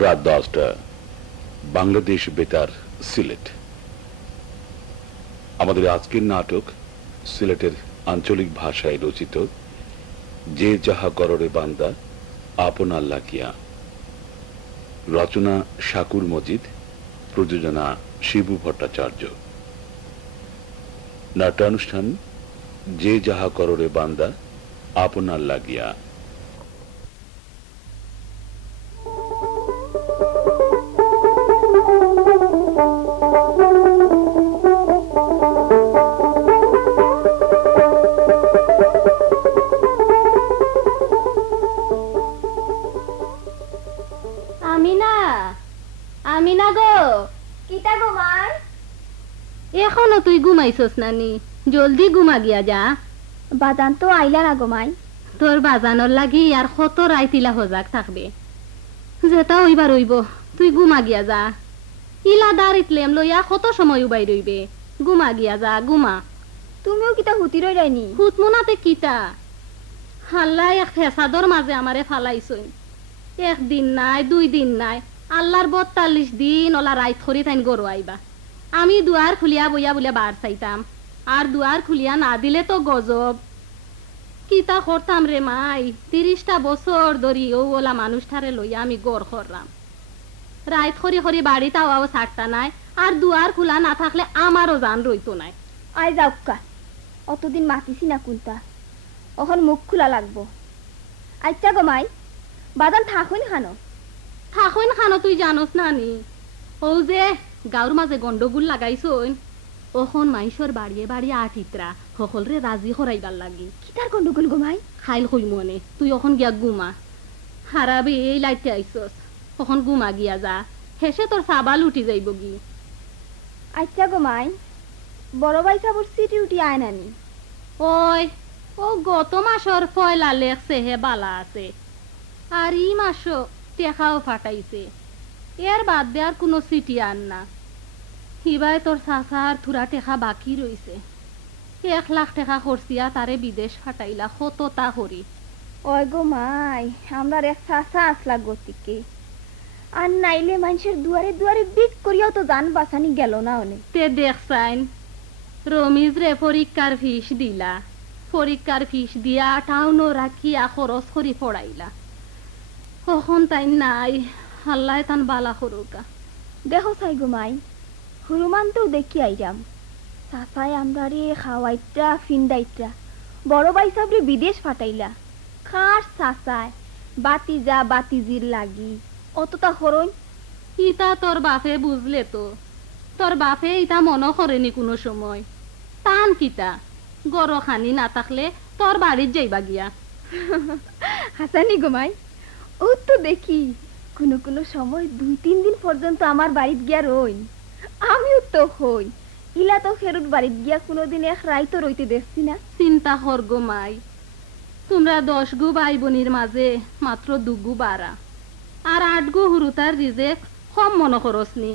রাত 10টা, বাংলাদেশ বেতার, সিলেট। আমাদের আজকের নাটক সিলেটের আঞ্চলিক ভাষায় রচিত যে যাহা কররে বান্দা আপন আল্লাহ কিয়া। রচনা শাকুর মজিদ, প্রযোজনা শিবু ভট্টাচার্য। নাট্যানুষ্ঠান যে যাহা কররে বান্দা আপন আল্লাহ গিয়া। এখনো তুই ঘুমাইছস নানি? জলদি ঘুমা গিয়া যা। বাজান তো আইলা না গোমাই। তোর বাজানোর লাগি আর কত রাইতিলা হজাক থাকবে, যেটা হইবার হইব। তুই ঘুমা গিয়া যা। ইলা দাঁড়িতলেম লইয়া কত সময় উবাই রইবে। ঘুমা গিয়া যা, ঘুমা। তুমিও কিতা হুতি রই রাইনি? হুতমুনাতে কিতা? হাল্লা এক ফেসাদর মাঝে আমারে ফালাইছই। একদিন নাই, 2 দিন নাই, আল্লাহর 42 দিন ওলা রাইত খরি তাইন গরু আইবা। আমি দুয়ার খুলিয়া বইয়া বলে বার চাইতাম, আর দুয়ার খুলিয়া না দিলে তো গজব। কিতা করতাম রে মাই? 30টা বছর ধরি ও ওলা মানুষটারে লইয়া আমি গড় করলাম। রাইত খরি খরি বাড়ি তাওয়াও ছাড়তা নাই, আর দুয়ার খোলা না থাকলে আমারও জান রইতো নাই। আই যাওকা, অতদিন মাতিছি না কুন্তা, এখন মুখ খোলা লাগবো। আচ্ছা গোমাই, বাদান থাকুন খানো। থাকুন খানো তুই জানোস না নি? ও যে গাঁর মাঝে গন্ডগোল লাগাইছইন, ওখন মাইসর বাড়িয়ে বাড়িয়ে আঠিতরা সকলরে রাজি করাইবার লাগি। কিতার গন্ডগোল গোমাই? খাইল কই মনে, তুই ওখন গিয়া ঘুমা। হারাবে এই লাইতে আইসস, ওখন ঘুমা গিয়া যা। হেসে তোর সাবাল উঠি যাইব গি। আচ্ছা গোমাই, বড় ভাই সাবর সিটি উঠি আয় নানি? ওই ও গত মাসর পয়লা লেখছে হে বালা আছে, আর ই মাসও টেকাও ফাটাইছে। এর বাদ দে আর কোনো সিটি আন না। হিবাই তোর চাচার থুরা টেকা বাকি রইছে। 1 লাখ টাকা খরচিয়া তারে বিদেশ ফাটাইলা কতটা করি। ওই গোমাই, আমরার এক চাচা আসলা গতিকে, আর নাইলে মানুষের দুয়ারে দুয়ারে বিট করিয়াও তো জান বাঁচানি গেল না অনেক। তে দেখছাইন রমিজ রে পরীক্ষার ফিস দিলা, পরীক্ষার ফিস দিয়া টাউনও রাখিয়া খরচ করি পড়াইলা। কখন তাই নাই, আল্লাহ তান বালা করুকা। দেখো চাই গোমাই, হনুমান তো দেখি আইরাম চাচাই আমরা রে খাওয়াইত্রা ফিন্দাইত্রা বড় ভাই সাবরে বিদেশ ফাটাইলা। খাস চাচাই বাতিজা বাতিজির লাগি অতটা খরচ। ইতা তোর বাপে বুঝলে তো? তোর বাপে ইতা মনে করেনি কোনো সময়? টান কিতা গরো খানি না থাকলে তোর বাড়ির যাইবা গিয়া। হাসানি গোমাই, ও তো দেখি কোনো কোনো সময় 2-3 দিন পর্যন্ত আমার বাড়িত গিয়া রই। আমিও তো হই ইলা তো ফেরুত বাড়িত গিয়া কোনোদিন এক রাইতো রইতে দেখছি না। চিন্তা কর গো মাই, তোমরা 10 গু ভাই বোনির মাঝে মাত্র 2 গু বাড়া, আর 8 গু হুরুতার রিজেক কম মনে করসনি।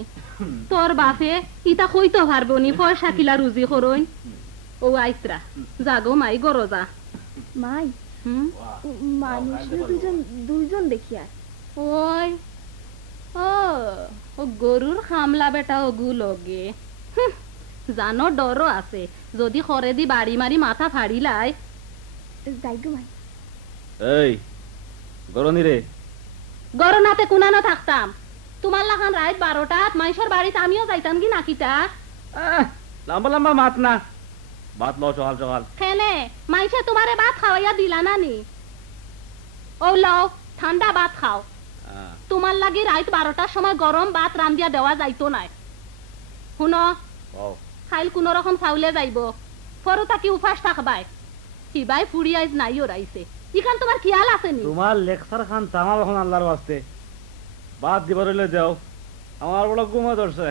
তোর বাপে ইতা কইতো পারবনি পয়সা কিলা রুজি করইন। ও আইত্রা জাগো মাই গরো যা। মাই মানুষ দুইজন দেখি আর। ওই ও গরুর খামলা বেটা ওগু লগে জানো ডরও আছে, যদি খরে দি বাড়ি মারি মাথা ফাড়িলাই। যাই গো মাই। এই গরনি রে, গরনাতে কুনানো থাকতাম। তোমার লাখান রাত 12টাত মাইসর বাড়িতে আমিও যাইতাম কি নাকিটা। লম্বা লম্বা মাত না, ভাত লও সকাল সকাল। খেলে মাইসে তোমারে ভাত খাওয়াইয়া দিলা না নি? ও লও ঠান্ডা ভাত খাও। তোমার লাগি রাত 12টার সময় গরম ভাত রান্ধিয়া দেওয়া যাইতো নাই। শুনো, খাইল কোন রকম চাউলে যাইব, ফরুতা কি উপাস থাকবাই। হিবাই ফুড়ি আইজ নাই ওরাইছে, ইখান তোমার খেয়াল আছে নি? তোমার লেকচার খান তামাম এখন আল্লাহর ওয়াস্তে। ভাত দিবার হইলে যাও, আমার বড় ঘুমা ধরছে।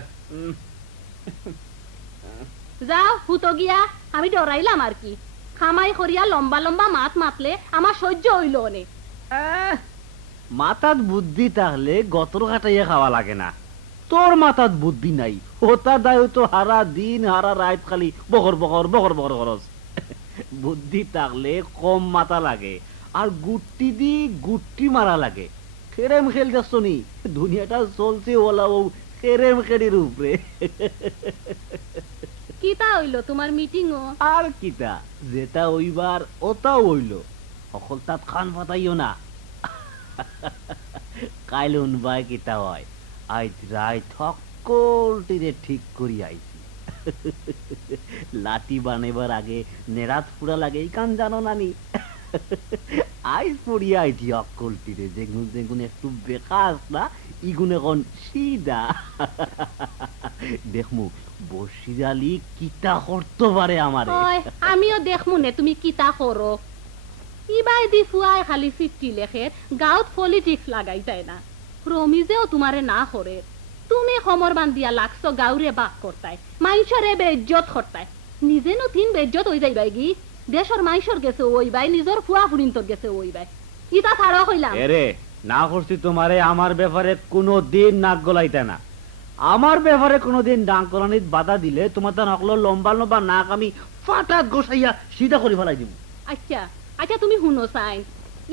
যাও হুতো গিয়া, আমি ডরাইলাম আর কি। খামাই করিয়া লম্বা লম্বা মাত মাতলে আমার সহ্য হইল অনেক। মাথাত বুদ্ধি থাকলে গতর কাটাইয়া খাওয়া লাগে না। তোর মাথাত বুদ্ধি নাই, ওটা দায় তো হারা দিন হারা রাত খালি বকর বকর বকর বকর খরচ। বুদ্ধি থাকলে কম মাথা লাগে, আর গুট্টি দি গুট্টি মারা লাগে। খেরেম খেল দেখছো নি, দুনিয়াটা চলছে ওলা ও খেরেম খেলির উপরে। কিতা হইলো তোমার মিটিংও? আর কিতা, যেটা ওইবার ওটাও হইল, সকল তাত খান পাতাইও না। কাইল উনবাই কিতা হয়, আজ রায় সকল তীরে ঠিক করি আইছি। লাঠি বানাইবার আগে নেরাত পুরা লাগে এই কান জানো নানি। আইস পড়িয়া আইছি অক্কল তীরে, যেগুন যেগুন একটু বেকাস না ইগুন এখন সিধা। দেখমু বসিরালি কিতা করতে পারে আমারে। ওই আমিও দেখমু নে তুমি কিতা করো। ইবাই দি ফুয়ায় খালি চিঠি লেখে, গাঁৱত পলিটিক্স লাগাই যায় না। রমিজেও তোমারে না করে, তুমি সমর বান্ধিয়া লাগছো গাঁৱরে বাক করতাই, মাইসরে বেজ্জত করতাই, নিজে নথিন বেজ্জত হয়ে যাইবাই গি। দেশর মাইসর গেছে ওই বাই, নিজর ফুয়া ফুরিন্তর গেছে ওই বাই। ইটা ছাড়া হইলাম এরে না করছি তোমারে আমার ব্যাপারে কোনো দিন নাক গলাইতে না। আমার ব্যাপারে কোনোদিন নাক গলানিত বাধা দিলে তোমার তা নকল লম্বা লম্বা নাক আমি ফাটাত গোসাইয়া সিধা করে ফেলাই দিব। আচ্ছা আচ্ছা তুমি শুনো চাইন,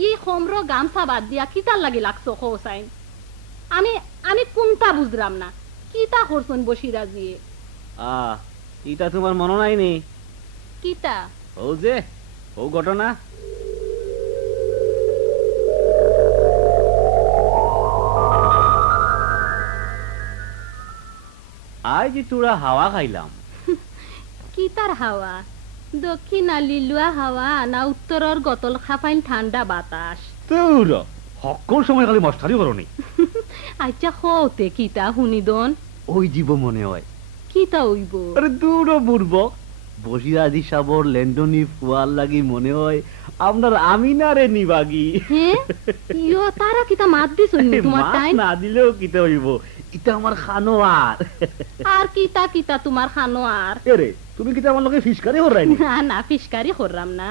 ই সমর গামছা বাদ দিয়া কিতার লাগি লাগছো খো চাইন? আমি আমি কোনটা বুঝলাম না, কিতা করছন বসিরাজিয়ে? এটা তোমার মনে নাই নি? কিতা? ও যে ও ঘটনা। আজ তোরা হাওয়া খাইলাম। কিতার হাওয়া? দক্ষিণ লিলুয়া হাওয়া না উত্তরের গতল খাফাইন ঠান্ডা বাতাস? তোর সকল সময় খালি মস্তারি করনি। আচ্ছা হতে কিতা শুনিদন? ওই জীব মনে হয়। কিতা হইব? আরে দূর বুড়ব বসিরাজি সাবর লেন্ডনি ফুয়ার লাগি মনে হয় আপনার আমিনারে নিবাগি। হ্যাঁ ইয়ো তারা কিতা মাত দিছুন তোমার টাইম? না দিলেও কিতা হইব, এটা আমার খানোয়ার। আর কিতা কিতা তোমার খানোয়ার? এরে তুমি কিতা আমার লগে ফিসকারি হরাই? না না ফিসকারি করলাম না।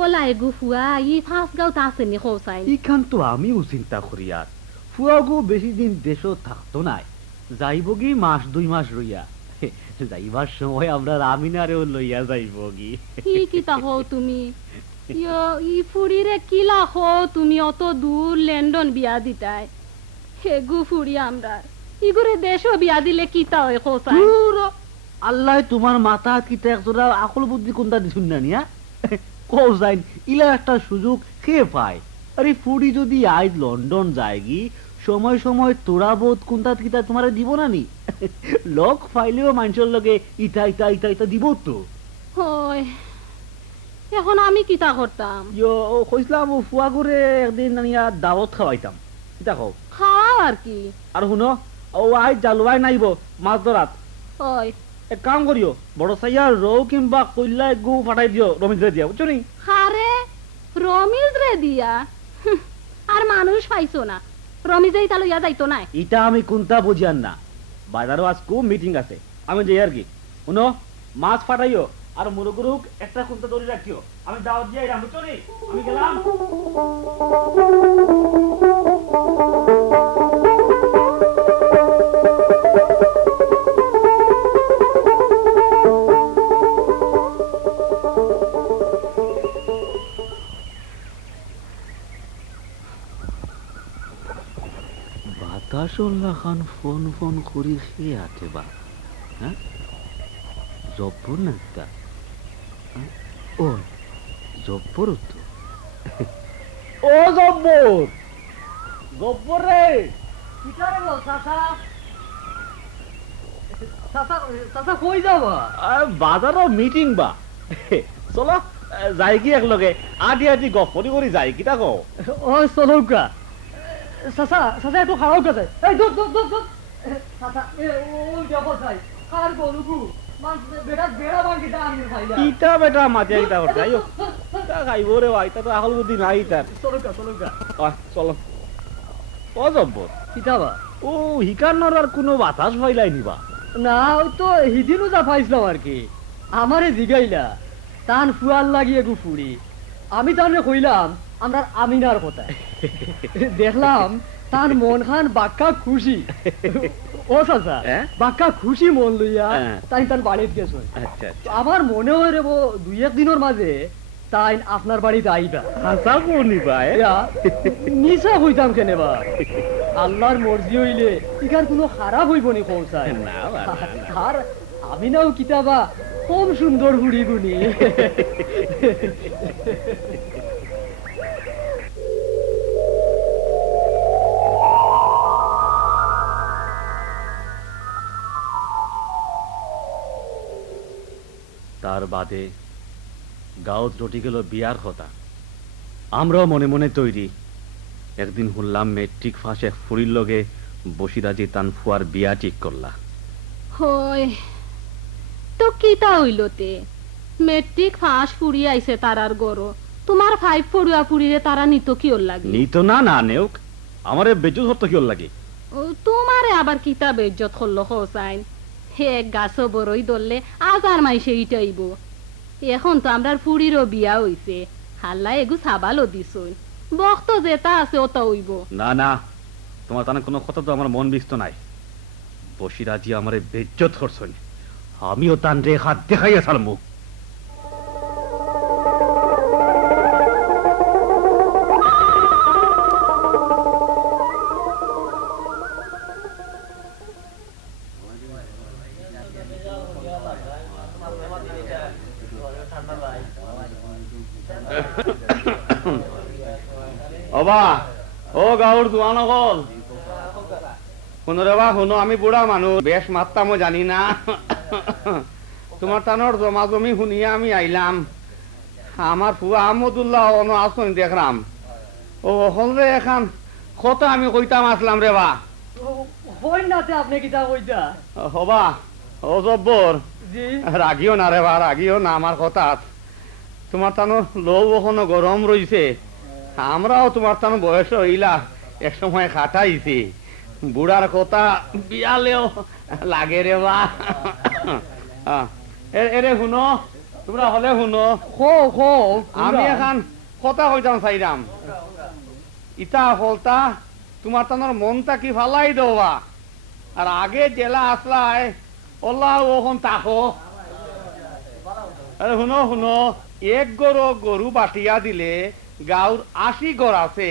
ওলা এগু ফুয়া ই ফাঁস গাঁওত আসেনি খোসাইন? ইখান তো আমিও চিন্তা করি। আর ফুয়াগো বেশি দিন দেশও থাকতো নাই, যাইব কি মাস 2 মাস রইয়া। যাইবার সময় আমরা আমিনারেও লইয়া যাইব কি। কি কিতা হও তুমি? ইয়ো ই ফুড়িরে কিলা হও তুমি অত দূর লন্ডন বিয়া দিতাই? হেগু ফুড়ি আমরা ইগুরে দেশও বিয়া দিলে কিতা হয় খোসাইন? আল্লাহ তোমার মাথা কিতা একজোড়া আকল বুদ্ধি কোনটা দিছুন না নিয়া কও যাইন ইলা একটা সুযোগ খেয়ে পায়। আরে ফুড়ি যদি আজ লন্ডন যায়গি সময় সময় তোরা বোধ কোনটা কিতা তোমারে দিব না নি? লোক ফাইলেও মানুষের লগে ইটা ইটা ইটা ইটা দিব তো। হয় এখন আমি কিতা করতাম? কইসলাম ফুয়া করে একদিন নিয়া দাওয়াত খাওয়াইতাম, কিতা কও? খাওয়াও আর কি। আর শুনো ও আজ জালুয়াই নাইব মাছ ধরাত। ওই এক কাম করিও, বড় সাইয়া রৌ কিংবা কইলা গু ফাটাই দিও, রমিজরে দিয়া বুঝছো নি? খারে রমিজ রে দিয়া? আর মানুষ পাইছো না, রমিজেই তা লইয়া যাইতো না। এটা আমি কোনটা বুঝিয়ান না। বাজারও আজ খুব মিটিং আছে, আমি যাই আর কি। শুনো মাছ ফাটাইও আর মুরগুরুক একটা কোনটা দড়ি রাখিও, আমি দাওয়াত দিয়ে আইলাম বুঝছো নি? আমি গেলাম। বাতাসল্লা খান ফোন ফোন করি সে আছে বা হ্যাঁ জব্বর না তা? ও জব্বর তো। ও জব্বর, জব্বর রে কই যাবা? বাজারও মিটিং বা চলো যাই কি এক লগে আদি আদি গপরি করি যাই কিতা কও? ও চলৌকা চাচা চাচা একটু খারাপ কাছে এই দূর দূর দূর দূর চাচা ওই দেখো যাই কার গরুকু বেটা বেড়া বাঙ্গিটা আমি খাইলা ইটা বেটা মাঝে ইটা করতে আইও তা খাইব রে ভাই, তা তো আকল বুদ্ধি নাই তার। চলৌকা চলৌকা চলো। ও জব্বর কিতাবা ও হিকানোর আর কোনো বাতাস ফাইলাই নিবা না? ও তো হিদিনও যা পাইছিলাম আর কি, আমারে জিগাইলা তান ফুয়াল লাগিয়ে গুফুরি, আমি তাহলে কইলাম আমরা আমিনার কথা। দেখলাম তার মন খান বাক্কা খুশি। ও চাচা বাক্কা খুশি মন লইয়া তাই তার বাড়িতে গেছ। আমার মনে হয় রে 2-1 দিনের মাঝে তাই আপনার বাড়িতে আইবা হাসা কোনি ভাই নিশা হইতাম কেনে বা আল্লাহর মর্জি হইলে ইকার কোনো খারাপ হইব নি পৌঁছায় না আর আমি নাও কিতাবা কম সুন্দর হুড়ি গুনি তার বাদে গাঁত রটি গেল বিয়ার কথা আমরাও মনে মনে তৈরি একদিন শুনলাম মেট্রিক ফাঁসে ফুরির লগে বসিরাজি তান ফুয়ার বিয়া ঠিক করলা হয় তো কিতা হইলতে মেট্রিক ফাঁস ফুরি আইছে তারার গরো তোমার 5 পড়ুয়া ফুরিরে তারা নিত কি ওর লাগে নিত না না নেউক আমারে বেজ্জত হতো কি ওর লাগে তোমারে আবার কিতা বেজ্জত হল্লো হোসাইন হে গাছ বড়ই ধরলে আজার মাইসে ইটাইব এখন তো আমরার ফুরিরও বিয়া হইছে হাল্লা এগু সাবালও দিছই বক্ত যেটা আছে ওটা হইব না না তোমার তানে কোনো কথা তো আমার মন বিস্ত নাই বসিরাজি আমারে বেজ্জত করছই আমিও তান রে হাত দেখাইয়া সালমু অবা ও গাউর জোয়ান হল শুনো রে বা শুনো আমি বুড়া মানুষ বেশ মাত্রামও জানি না তোমার টানোর জমা জমি শুনিয়া আমি আইলাম আমার ফুয়া আহমদুল্লাহ অন আসন দেখলাম ও হল রে এখন কত আমি কইতাম আসলাম রে বা আপনি কিতা কইতা হবা ও জব্বর জি রাগিও না রে বা রাগিও না আমার কথা তোমার টানো লৌ ওখানো গরম রইছে আমরাও তোমার টানো বয়স হইলা এক সময় খাটাইছি বুড়ার কথা বিয়ালেও লাগে রে বা এরে শুনো তোমরা হলে শুনো আমি এখন কথা কইতাম চাইরাম ইটা হলতা তোমার টানোর মনটা কি ফালাই দেওয়া আর আগে জেলা আসলায় ওল্লাহ ওখন তাকো আরে শুনো শুনো এক গরু বাটিয়া দিলে গাঁর 80 গড় আছে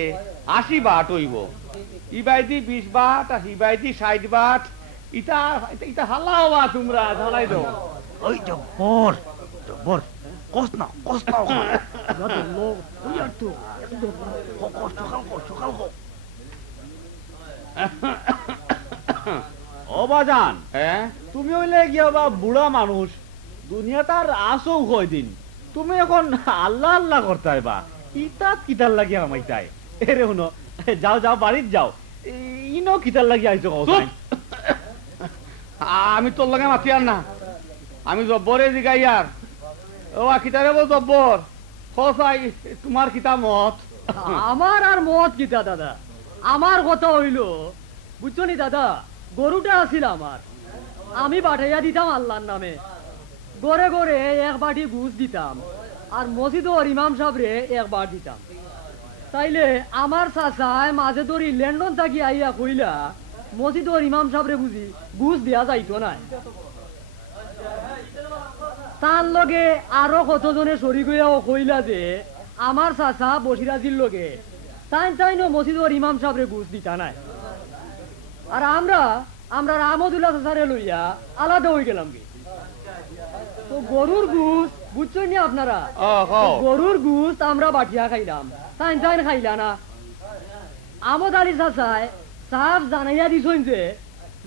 80 বাট হইব ইবাইদি 20 বাট আর হিবাইদি 60 বাট ইটা ইটা হাল্লা হওয়া তোমরা ঢালাই দাও ওই জব্বর জব্বর কষ্ট না লোক ওই আর তো সকাল ও বাজান হ্যাঁ তুমি হইলে গিয়া বা বুড়া মানুষ দুনিয়া তার আসো কয়দিন তুমি এখন আল্লাহ আল্লাহ করতে বা ইতাত কিতার লাগি আমাইতাই এরে শুনো যাও যাও বাড়িত যাও ইনো কিতার লাগি আইছো আমি তোর লগে মাতি আর না আমি জব্বরে জিগাইয়ার ও কিতারে বল জব্বর খসাই তোমার কিতা মত আমার আর মত কিতা দাদা আমার কথা হইল বুঝছো নি দাদা গরুটা আছিল আমার আমি পাঠাইয়া দিতাম আল্লাহর নামে গড়ে গড়ে এক বাটি ঘুষ দিতাম আর মসজিদর ইমাম সাহেবরে একবার দিতাম তাইলে আমার চাচায় মাঝে ধরি লন্ডন থাকি আইয়া কইলা মসজিদর ইমাম সাহেবরে বুঝি ঘুষ দেয়া যাইতো না তার লগে আরো কতজনে শরিক হইয়াও কইলা যে আমার চাচা বসিরাজির লগে তাই মসজিদর ইমাম সাহেবরে ঘুষ দিতা নাই আর আমরা আহমদুল্লাহ চাচারে লইয়া আলাদা হয়ে গেলাম কি তো গরুর গুস বুঝছেন নি আপনারা গরুর গুস আমরা বাটিয়া খাইলাম তাই খাইলা না আমদ আলী চাচায় সাফ জানাইয়া দিছেন যে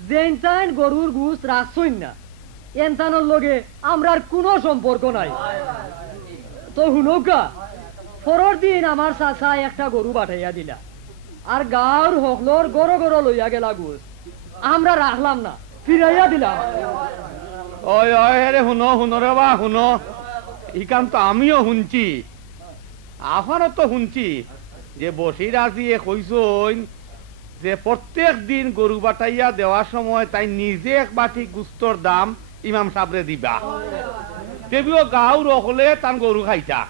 যেন গরুর গুস রাখছইন না এনতানোর লগে আমরার কোনো সম্পর্ক নাই তো হুনকা পরের দিন আমার চাচা একটা গরু বাঠাইয়া দিলা আর গাঁর হকলর গড় গড় লইয়া গেলা গুস আমরা রাখলাম না ফিরাইয়া দিলাম ওই ওই রে শুনো শুনো রে বা শুনো ইকান তো আমিও শুনছি আমারও তো শুনছি যে বসিরাজিয়ে কইসইন যে প্রত্যেক দিন গরু বাটাইয়া দেওয়ার সময় তাই নিজে এক বাটি গুস্তর দাম ইমাম সাহেবরে দিবা তেবিও গাঁও রকলে তান গরু খাইতা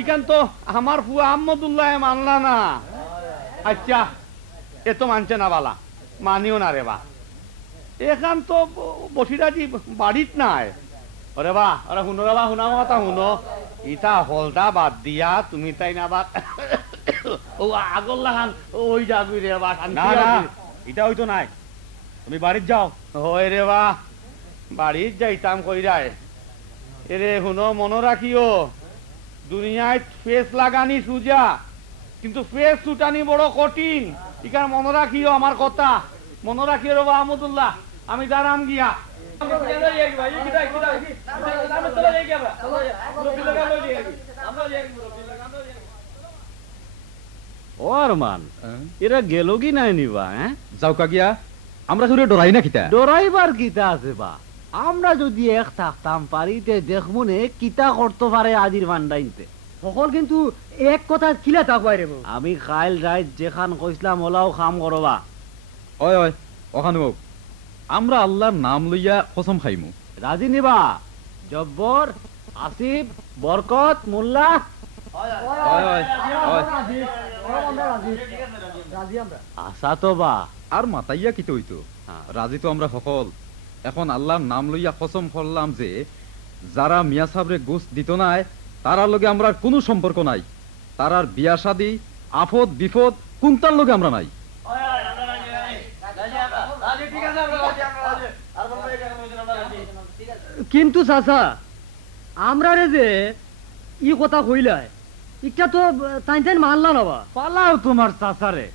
ইকান তো আমার ফুয়া আহমদুল্লাহ মানলা না আচ্ছা এ তো মানছে না বালা মানিও না রে বা এখান তো বসিরাজি বাড়িত নাই ওরে বা ওরা শুনো রে বা শুনা কথা শুনো ইটা হলদা বাদ দিয়া তুমি তাই না বাদ ও আগল্লা খান ওই যাবি রে বা না না এটা হইতো নাই, তুমি বাড়ির যাও। হয় রে বা বাড়ির যাইতাম কইরায় এরে হুনো মনে রাখিও দুনিয়ায় ফেস লাগানি সুজা কিন্তু ফেস ছুটানি বড় কঠিন। ইকার মনে রাখিও আমার কথা, মনে রাখিও রে বা আহমদুল্লাহ, আমি দাঁড়াম গিয়া। ও আরমান, এরা গেল কি নাই নিবা? যাও কাকিয়া, আমরা শুনে ডরাই না কিতা? ডরাইবার কিতা আছে বা? আমরা যদি এক থাকতাম পারিতে দেখমুনে কিতা করতে পারে আজির ভান্ডাইতে। সকল কিন্তু এক কথা কিলা থাকবাই রে। আমি কাইল রাইত যেখান কইসলাম ওলাও কাম করবা। ওই ওই ওখানে হোক, আমরা আল্লাহর নাম লইয়া কসম খাইমু। রাজি নিবা? জব্বর, আসিফ, বরকত, মোল্লা। ওই ওই ওই আশা তো বা আর মাতাইয়া কিতে হইতো, রাজি তো আমরা সকল। এখন আল্লাহর নাম লইয়া কসম করলাম যে যারা মিয়া সাহেবরে গোস দিত নাই তারার লগে আমরা কোনো সম্পর্ক নাই। তারার বিয়া শাদী আফত বিপদ কোনটার লগে আমরা নাই। কিন্তু চাচা আমরা রে যে ই কথা কইলাই ইটা তো তাই তাই মানলা না বা। পালাও তোমার চাচারে।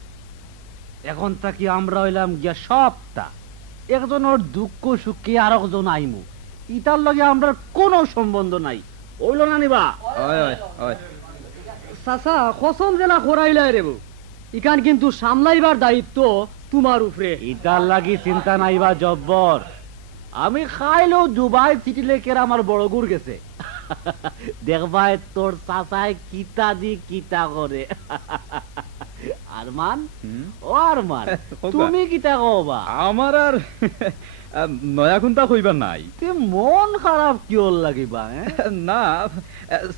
এখন থাকি আমরা হইলাম গিয়া সবটা, একজনের দুঃখ সুখে আর একজন আইমু, ইটার লগে আমরা কোনো সম্বন্ধ নাই। ওইল না নিবা? ওই ওই ওই চাচা কসম জেলা করাইলাই রে, ইকান কিন্তু সামলাইবার দায়িত্ব তোমার উপরে। ইটার লাগি চিন্তা নাইবা জব্বর। আমি খাইলেও দুবাই চিঠি লেখের আমার বড় গুড় গেছে। দেখবাই তোর চাচায় কিতা দি কিতা করে। আরমান, ও আরমান, তুমি কিতা কবা? আমার আর নয়া খুনটা কইবার নাই। তে মন খারাপ কিওর লাগিবা? না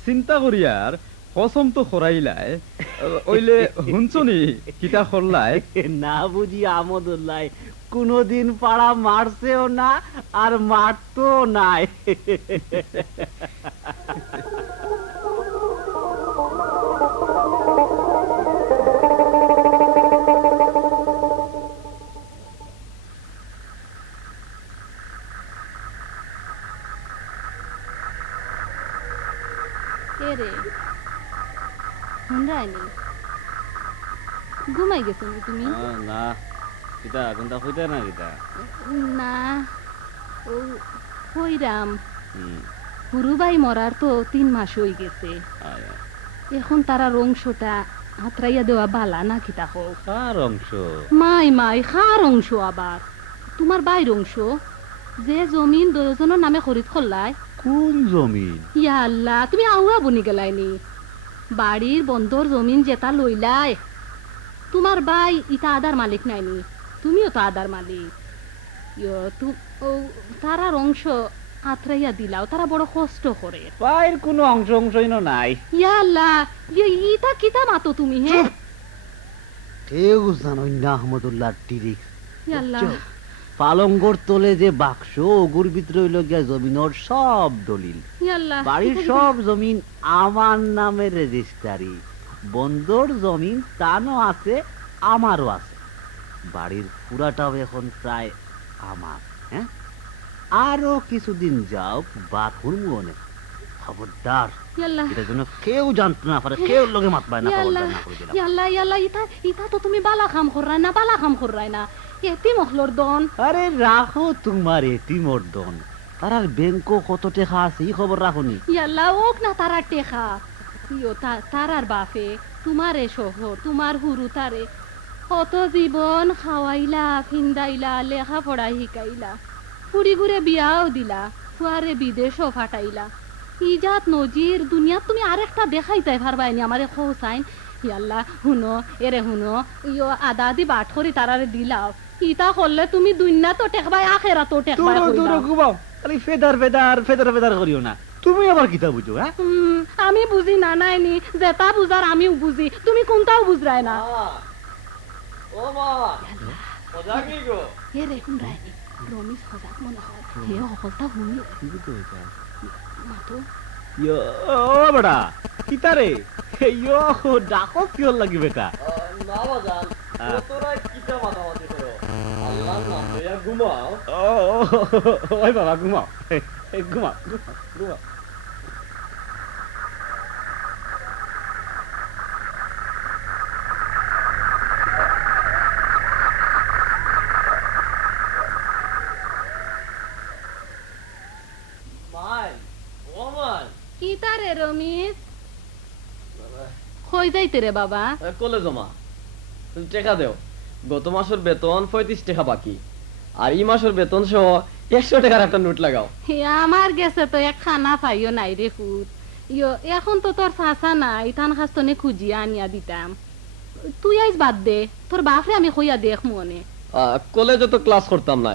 চিন্তা করি আর কসম তো খরাইলাই ওইলে হুনছনি কিতা করলাই। না বুঝি আমদুল্লাহ কোনদিন পাড়া মারছেও না আর মারতো নাই। ঘুমাই গেছো তুমি? না কিতা কোনটা হইতা না কিতা? না ও হইরাম, হুরুবাই মরার তো 3 মাস হয়ে গেছে। এখন তারার অংশটা হাতরাইয়া দেওয়া বালা না কিতা হোক? কার অংশ? মাই মাই কার অংশ আবার? তোমার বাইর অংশ যে জমিন দুজনের নামে খরিদ করলাই। কোন জমিন? ইয়া আল্লাহ, তুমি আউয়া বনি গেলাইনি। বাড়ির বন্ধর জমিন যেটা লইলাই, তোমার ভাই ইটা আদার মালিক নাইনি, তুমিও তো আদার মালিক। তারার অংশ আত্রাইয়া দিলাও, তারা বড় কষ্ট করে। ভাইয়ের কোনো অংশ অংশই নাই। ইয়া আল্লাহ, ইটা কিতা মাতো তুমি? হে কেউ জানোই না আহমদুল্লাহ টিরিক্স। ইয়া আল্লাহ, পালঙ্গর তোলে যে বাক্স ওগুর ভিতরে হইল গিয়া জমিনের সব দলিল। ইয়া আল্লাহ, বাড়ির সব জমিন আমার নামে রেজিস্ট্রারি, বন্দর জমিন তানও আছে, আমারও আছে। বাড়ির পুরাটাও এখন প্রায় আমার। হ্যাঁ, আরো কিছুদিন যাও বাদ হুড়মু অনেক। খবরদার এটা যেন কেউ জানতে না পারে, কেউ লোকে মাত পায় না। খবরদার না করে দিলাম। ইয়া আল্লাহ, ইয়া আল্লাহ, ইটা তো তুমি বালা কাম করাই না, বালা কাম করাই না। এতিম হলর দন। আরে রাখো তোমার এতিমর দন, তারার ব্যাংকও কত টেকা আছে এই খবর রাখুনি। ইয়া আল্লাহ, ওক না তারার টেকা। তারার বাপে তোমারে শহর, তোমার হুরু তারে কত জীবন খাওয়াইলা, ফিন্দাইলা, লেখা পড়াই শিকাইলা, ফুরি ঘুরে বিয়াও দিলা, ফুয়ারে বিদেশও ফাটাইলা। ইজাত নজির দুনিয়াত তুমি আরেকটা দেখাইতে পারবাইনি আমারে খোসাইন। ইয়াল্লাহ হুনো, এরে হুনো, ইয়ো আদা দি বাট করি তারারে দিলাও। ইটা করলে তুমি দুনিয়া তো টেকবাই, আখেরা তো টেকবাই। দূর ঘুমাও, খালি ফেদার ফেদার ফেদার ফেদার করিও না। তুমি আবার কিতা বুঝো? হ্যাঁ, আমি বুঝি না নাইনি, যেটা বুঝার আমিও বুঝি, তুমি কোনটাও বুঝরাই না। ও মা মজা কি গো? এরে হুনরাইনি রমিস হজাক মনে হয়, হে হলতা হুনি। কি বুঝো এটা? মাতো ও বেটা কিতারে ইয়ো ডাকো কিয় লাগি বেটা না বাজান তোরা কিটা মাতামাতি করো আল্লাহর নাম লইয়া ঘুমাও ওই বাবা ঘুমাও ঘুমাও ঘুমাও মাই ও মাই কিতা রে রমিজ কই যাইতে রে বাবা কলে জমা তুমি টাকা দেও গত মাসের বেতন 35 টাকা বাকি আর এই মাসের বেতন সহ 100 টাকার একটা নোট লাগাও আমার গেছে তো এক খানা পাইও নাই রে ফুট ইয়ো এখন তো তোর চাচা নাই তান খাস্তনে খুঁজিয়া আনিয়া দিতাম তুই আইস বাদ দে তোর বাপরে আমি কইয়া দেখ মনে কলেজে তো ক্লাস করতাম না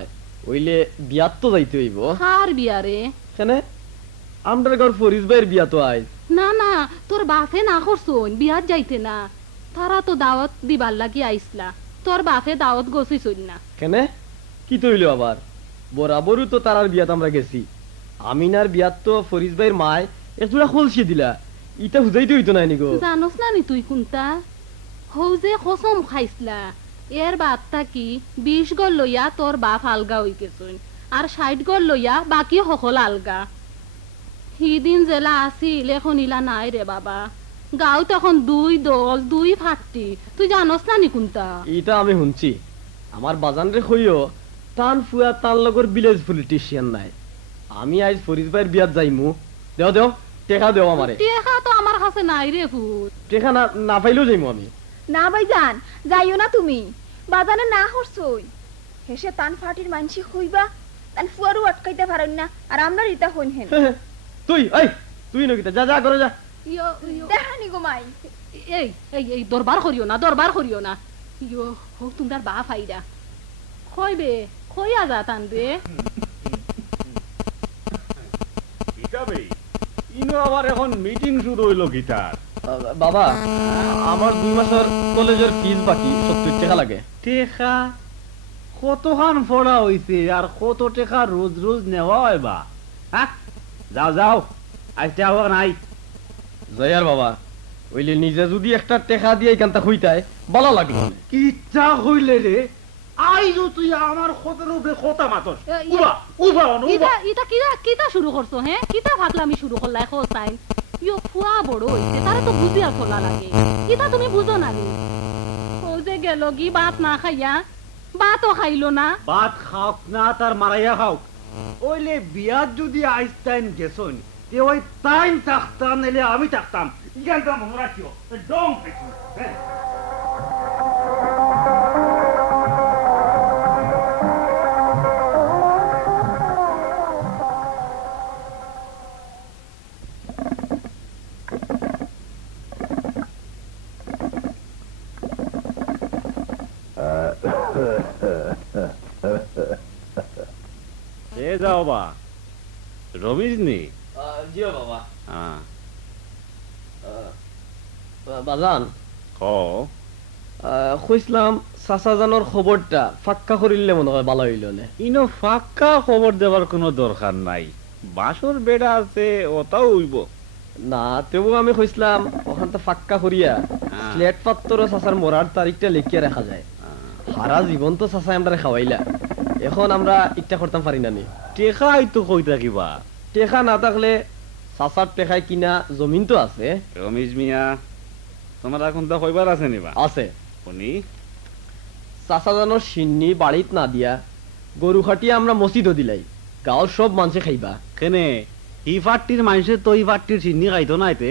ওইলে বিয়াত তো যাইতে হইব কার বিয়া রে কেন আমরা ঘর ফরিজ ভাইয়ের বিয়া তো আইজ না না তোর বাপে না করছুন বিয়াত যাইতে না তারা তো দাওয়াত দিবার লাগি আইসলা তোর বাপে দাওয়াত গছিছুন না কেন কি তৈল আবার বরাবরও তো তারার বিয়াত আমরা গেছি আমিনার বিয়াত তো ফরিজ ভাইয়ের মায় একজোড়া খোলসি দিলা ইটা হুজাইতে হইতো নাই নিগো জানোস না নি তুই কোনটা হৌ যে কসম খাইছলা এর বাদটা কি 20 গল লইয়া তোর বাপ আলগা হই গেছুন আর 60 গল লইয়া বাকি সকল আলগা হিদিন জেলা আছিল এখন ইলা নাই রে বাবা গাঁও তখন 2 দল 2 ফাটি তুই জানোস না নি কোনটা ইটা আমি শুনছি আমার বাজান রে কইও টান ফুয়া তার লগর ভিলেজ পলিটিশিয়ান নাই আমি আজ ফরিজ ভাইয়ের বিয়াত যাইমু দেও দেও টেকা দেও আমারে টেকা তো আমার কাছে নাই রে ভূত টেকা না না পাইলেও যাইমু আমি না ভাইজান যাইও না তুমি বাজানে না করছই হেসে তান ফাটির মানসি হইবা তান ফুয়ারু আটকাইতে পারেন না আর আমরা রিতা হইন হেন তুই নকিতা যা যা করে যা ইয়ো ইয়ো দেখানি গো মাই এই এই এই দরবার করিও না ইয়ো হোক তোমার বাপ আইরা কইবে কইয়া যা তানবে কিতাবে ইনো আবার এখন মিটিং শুরু হইলো গিটার বাবা আমার 2 মাসের কলেজের ফিস বাকি 70 টাকা লাগে টেকা কতখান ফোড়া হইছে আর কত টাকা রোজ রোজ নেওয়া হয় বা হ্যাঁ যাও যাও আজ টাকা নাই জয়ার বাবা ওইলে নিজে যদি একটা টাকা দিয়ে এখানটা হইতায় ভালো লাগলো কিচ্ছা হইলে রে আইজো তুই আমার কতর উপরে কথা মাতস উবা উবা ইটা ইটা কিটা শুরু করছো হ্যাঁ কিটা ভাগলামি শুরু করলাই হোসাইন ইয়ো ফুয়া বড় হইছে তারা তো বুঝিয়া চলা লাগে কিটা তুমি বুঝো না নি ও যে গেল কি ভাত না খাইয়া ভাতও খাইলো না ভাত খাওক না তার মারাইয়া খাওক ওইলে বিয়াত যদি আইস্টাইন গেছন তে ওই টাইম থাকতাম নাইলে আমি থাকতাম ইগানটা মনে রাখিও ডং পেছু হ্যাঁ যাও বা রমিজ নি জিও বাবা হ্যাঁ বাজান কইছিলাম চাচাজানোর খবরটা ফাক্কা করিলে মনে হয় ভালো হইল না ইনো ফাক্কা খবর দেওয়ার কোনো দরকার নাই বাসর বেড়া আছে ওটাও হইব না তবু আমি কইছিলাম ওখান তো ফাক্কা করিয়া স্লেট পাত্র চাচার মরার তারিখটা লিখিয়া রাখা যায় সারা জীবন তো চাচা আমরা খাওয়াইলা এখন আমরা ইচ্ছা করতাম পারি না নি টেকাই তো কই থাকিবা টেকা না থাকলে চাচার টেকায় কিনা জমিন তো আছে রমিজ মিয়া তোমার এখন তো কইবার আছে নিবা আছে উনি চাচাজানোর সিন্নি বাড়িত না দিয়া গরু খাটিয়া আমরা মসজিদও দিলাই গাঁৱৰ সব মানুষে খাইবা কেনে ই পার্টির মানুষের তো ই পার্টির চিন্নি খাইতো না এতে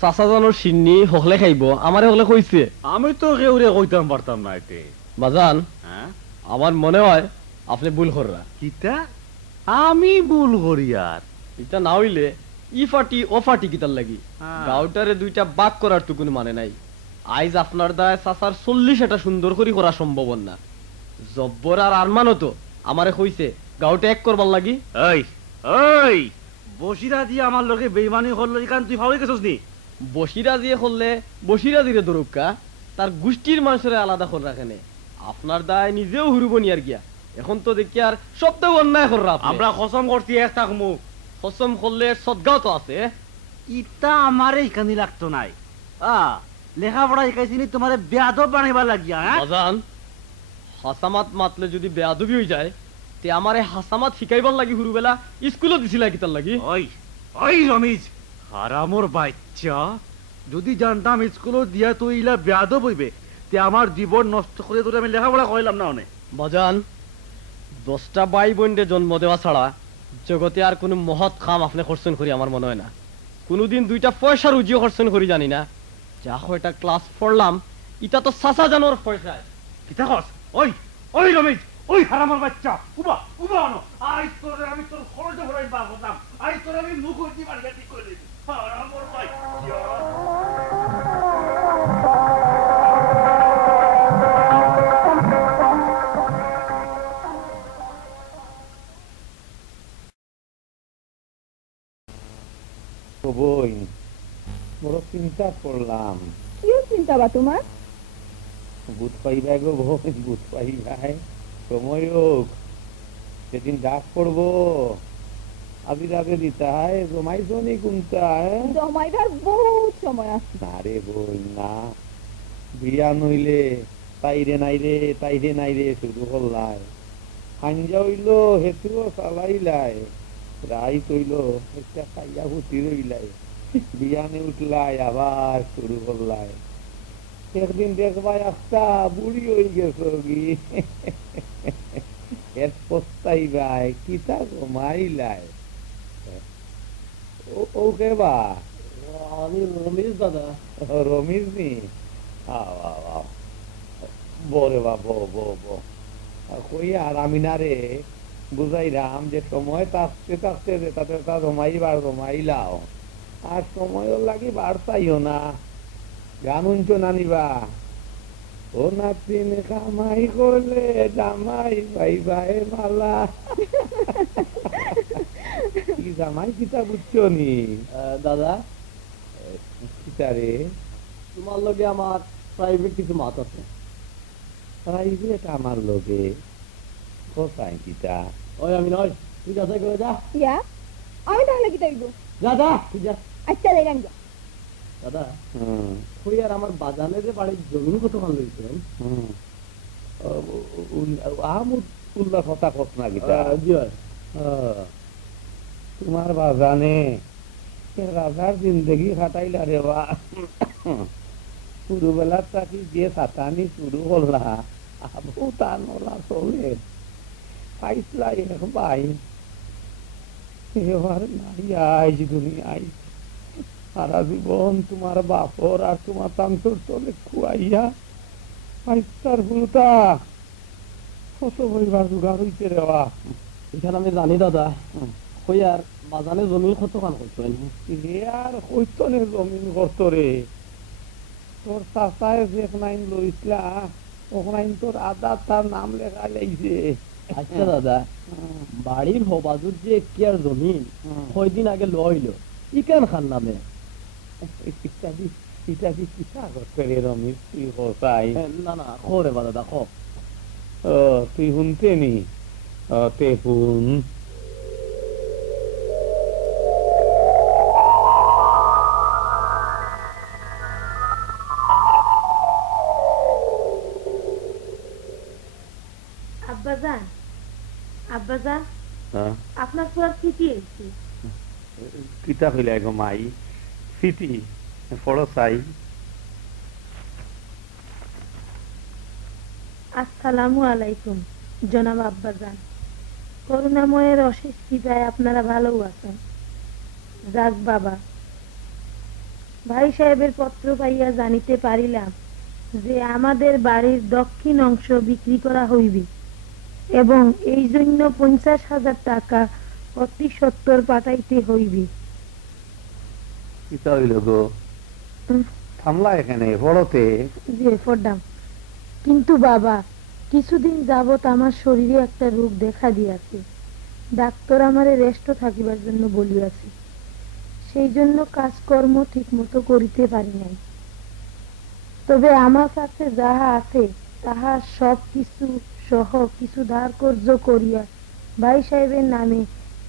চাচাজানোর সিন্নি হকলে খাইব আমারে হকলে কইছে আমি তো কেউরে কইতাম পারতাম না এতে বাজান হ্যাঁ আমার মনে হয় আপনি ভুল কররা কিতা আমি ভুল করি আর এটা না হইলে ই ফাটি ও ফাটি কিতার লাগি গাঁওটারে দুইটা বাক করার তো কোনো মানে নাই আইজ আপনার দায় চাচার 40 এটা সুন্দর করে করা সম্ভব না জব্বর আর আরমানও তো আমারে কইছে গাঁওটা এক করবার লাগি এই এই বসিরা দিয়ে আমার লোকে বেইমানি করলো কারণ তুই ভাবে গেছস নি বসিরা দিয়ে করলে বসিরা দিয়ে দরুকা তার গোষ্ঠীর মানুষের আলাদা করে রাখেনে আপনার দায় নিজেও হুরুবনি আর গিয়া এখন তো দেখি আর সবটাও অন্যায় কররা আমরা কসম করছি এক থাকমু কসম করলে সদগাও তো আছে। ইটা আমারে ইকানি লাগতো নাই। লেখাপড়া শিখাইছিনি তোমারে বেয়াদব বানাইবার লাগিয়া। বাজান হাসামাত মাতলে যদি বেয়াদবি হয়ে যায় তে আমারে হাসামাত শিখাইবার লাগি হুরুবেলা স্কুলে দিছিলা কিতার লাগি। ওই ওই রমিজ হারামর বাচ্চা, যদি জানতাম স্কুলে দিয়া তুই ইলা বেয়াদব হইবে তে আমার জীবন নষ্ট করে তোরে আমি লেখাপড়া কইলাম না। অনেক বাজান 10টা ভাই বোনরে জন্ম দেওয়া ছাড়া জগতে আর কোনো মহৎ কাম আপনি করছেন করি আমার মনে হয় না। কোনোদিন 2টা পয়সা রুজিও করছেন করি জানি না। যা কয়টা ক্লাস পড়লাম এটা তো সাসা জানোর পয়সায়। কিতা কস? ওই ওই রমিজ ওই হারামর বাচ্চা, উবা উবা আনো। আইস তোরে আমি তোর খরচে ভরাই বার করতাম। আইস তোরে আমি মুখ উঠি মারিয়া ঠিক করে দিই। হারামর বাচ্চা। বই বড় চিন্তা করলাম। কি চিন্তা বা তোমার? বুধ পাইবা গো বই, বুধ পাইবাই সময় হোক, সেদিন ডাক পড়বো আবির আগে দিতে হয়। জমাই জনি কোনটা জমাইবার বহুত সময় আছে। না রে বই না, বিয়া নইলে তাইরে নাইরে তাইরে নাইরে শুরু করলাই, হাঞ্জা হইল হেতুও চালাইলাই, রাই তৈল একটা খাইয়া ফুটি রইলাই, বিয়ানে উঠলাই আবার শুরু করলাই। একদিন দেখবাই একটা বুড়ি হয়ে গেছো কি এর পস্তাইবাই কিতা জমাইলাই। ওকে বা আমি রমেশ দাদা। রমিজ নি? বরে বা বো বো বো কই আর আমি না রে বুঝাইলাম যে সময় থাকতে থাকতে তাতে তা জমাইবার জমাইলাও, আর সময় লাগি বাড়তাইও না। গান উঞ্চ নানিবা ও নাতিন কামাই করলে জামাই ভাই ভাই মালা। কি জামাই কিতা বুঝছো নি দাদা? কিতা রে? তোমার লগে আমার প্রাইভেট কিছু মাত আছে। প্রাইভেট আমার লগে কোথায় কিতা? ওই আমি নয়, তুই যাচাই করে যা। ইয়া আমি তাহলে কি তাইব? যা যা তুই যা। আচ্ছা লেগান যা। দাদা ওই আর আমার বাজানের যে বাড়ির জমি কত ভালো হয়েছিলেন? উল্লাহ কথা কস না কিতা? জি হয়। তোমার বাজানে রাজার জিন্দগি খাটাইলা রে বা। পুরুবেলার থাকি যে সাতানি শুরু করলা আবু তা নলা চলে পাইসলা এক ভাই, এবার নাই আইস দুনিয়ায়। সারা জীবন তোমার বাপর আর তোমার তান্তর তলে খুয়াইয়া পাইসার হুলতা কত বইবার জোগাড় হইতে রেওয়া। এখানে আমি জানি দাদা ওই আর বাজানে জমি কত কান করছেন। আর কইতনে জমিন করতো রে, তোর চাচায় যেখানে লইসলা ওখানে তোর আদা তার নাম লেখা লাইছে। আচ্ছা দাদা বাড়ির হবাজুর যে কি আর জমিন কয়দিন আগে লইল ইকান খান নামে। ইত্যাদি ইত্যাদি কিসা করতে রে রমিজ তুই হসাই? না না খরে বা দাদা খ। তুই শুনতে নি? তে শুন। আব্বাজান আব্বাজান আপনার পুরা চিঠি এসেছি। কিতা হইলে গো মাই? চিঠি পড়ো চাই। আসসালামু আলাইকুম জনাব আব্বাজান, করুণাময়ের অশেষ কৃপায় আপনারা ভালো আছেন। যাক বাবা, ভাই সাহেবের পত্র পাইয়া জানিতে পারিলাম যে আমাদের বাড়ির দক্ষিণ অংশ বিক্রি করা হইবে এবং এই জন্য 50,000 টাকা অতি সত্বর পাঠাইতে হইবে। কিতা হইল গো? থামলা এখানে পড়তে? যে ফোরডাম, কিন্তু বাবা কিছুদিন যাবত আমার শরীরে একটা রোগ দেখা দিয়াছে। ডাক্তার আমারে রেস্ট থাকিবার জন্য বলিয়াছে, সেই জন্য কাজকর্ম ঠিক মতো করিতে পারি নাই। তবে আমার কাছে যাহা আছে তাহা সব কিছু সহ কিছু ধার কর্য করিয়া ভাই সাহেবের নামে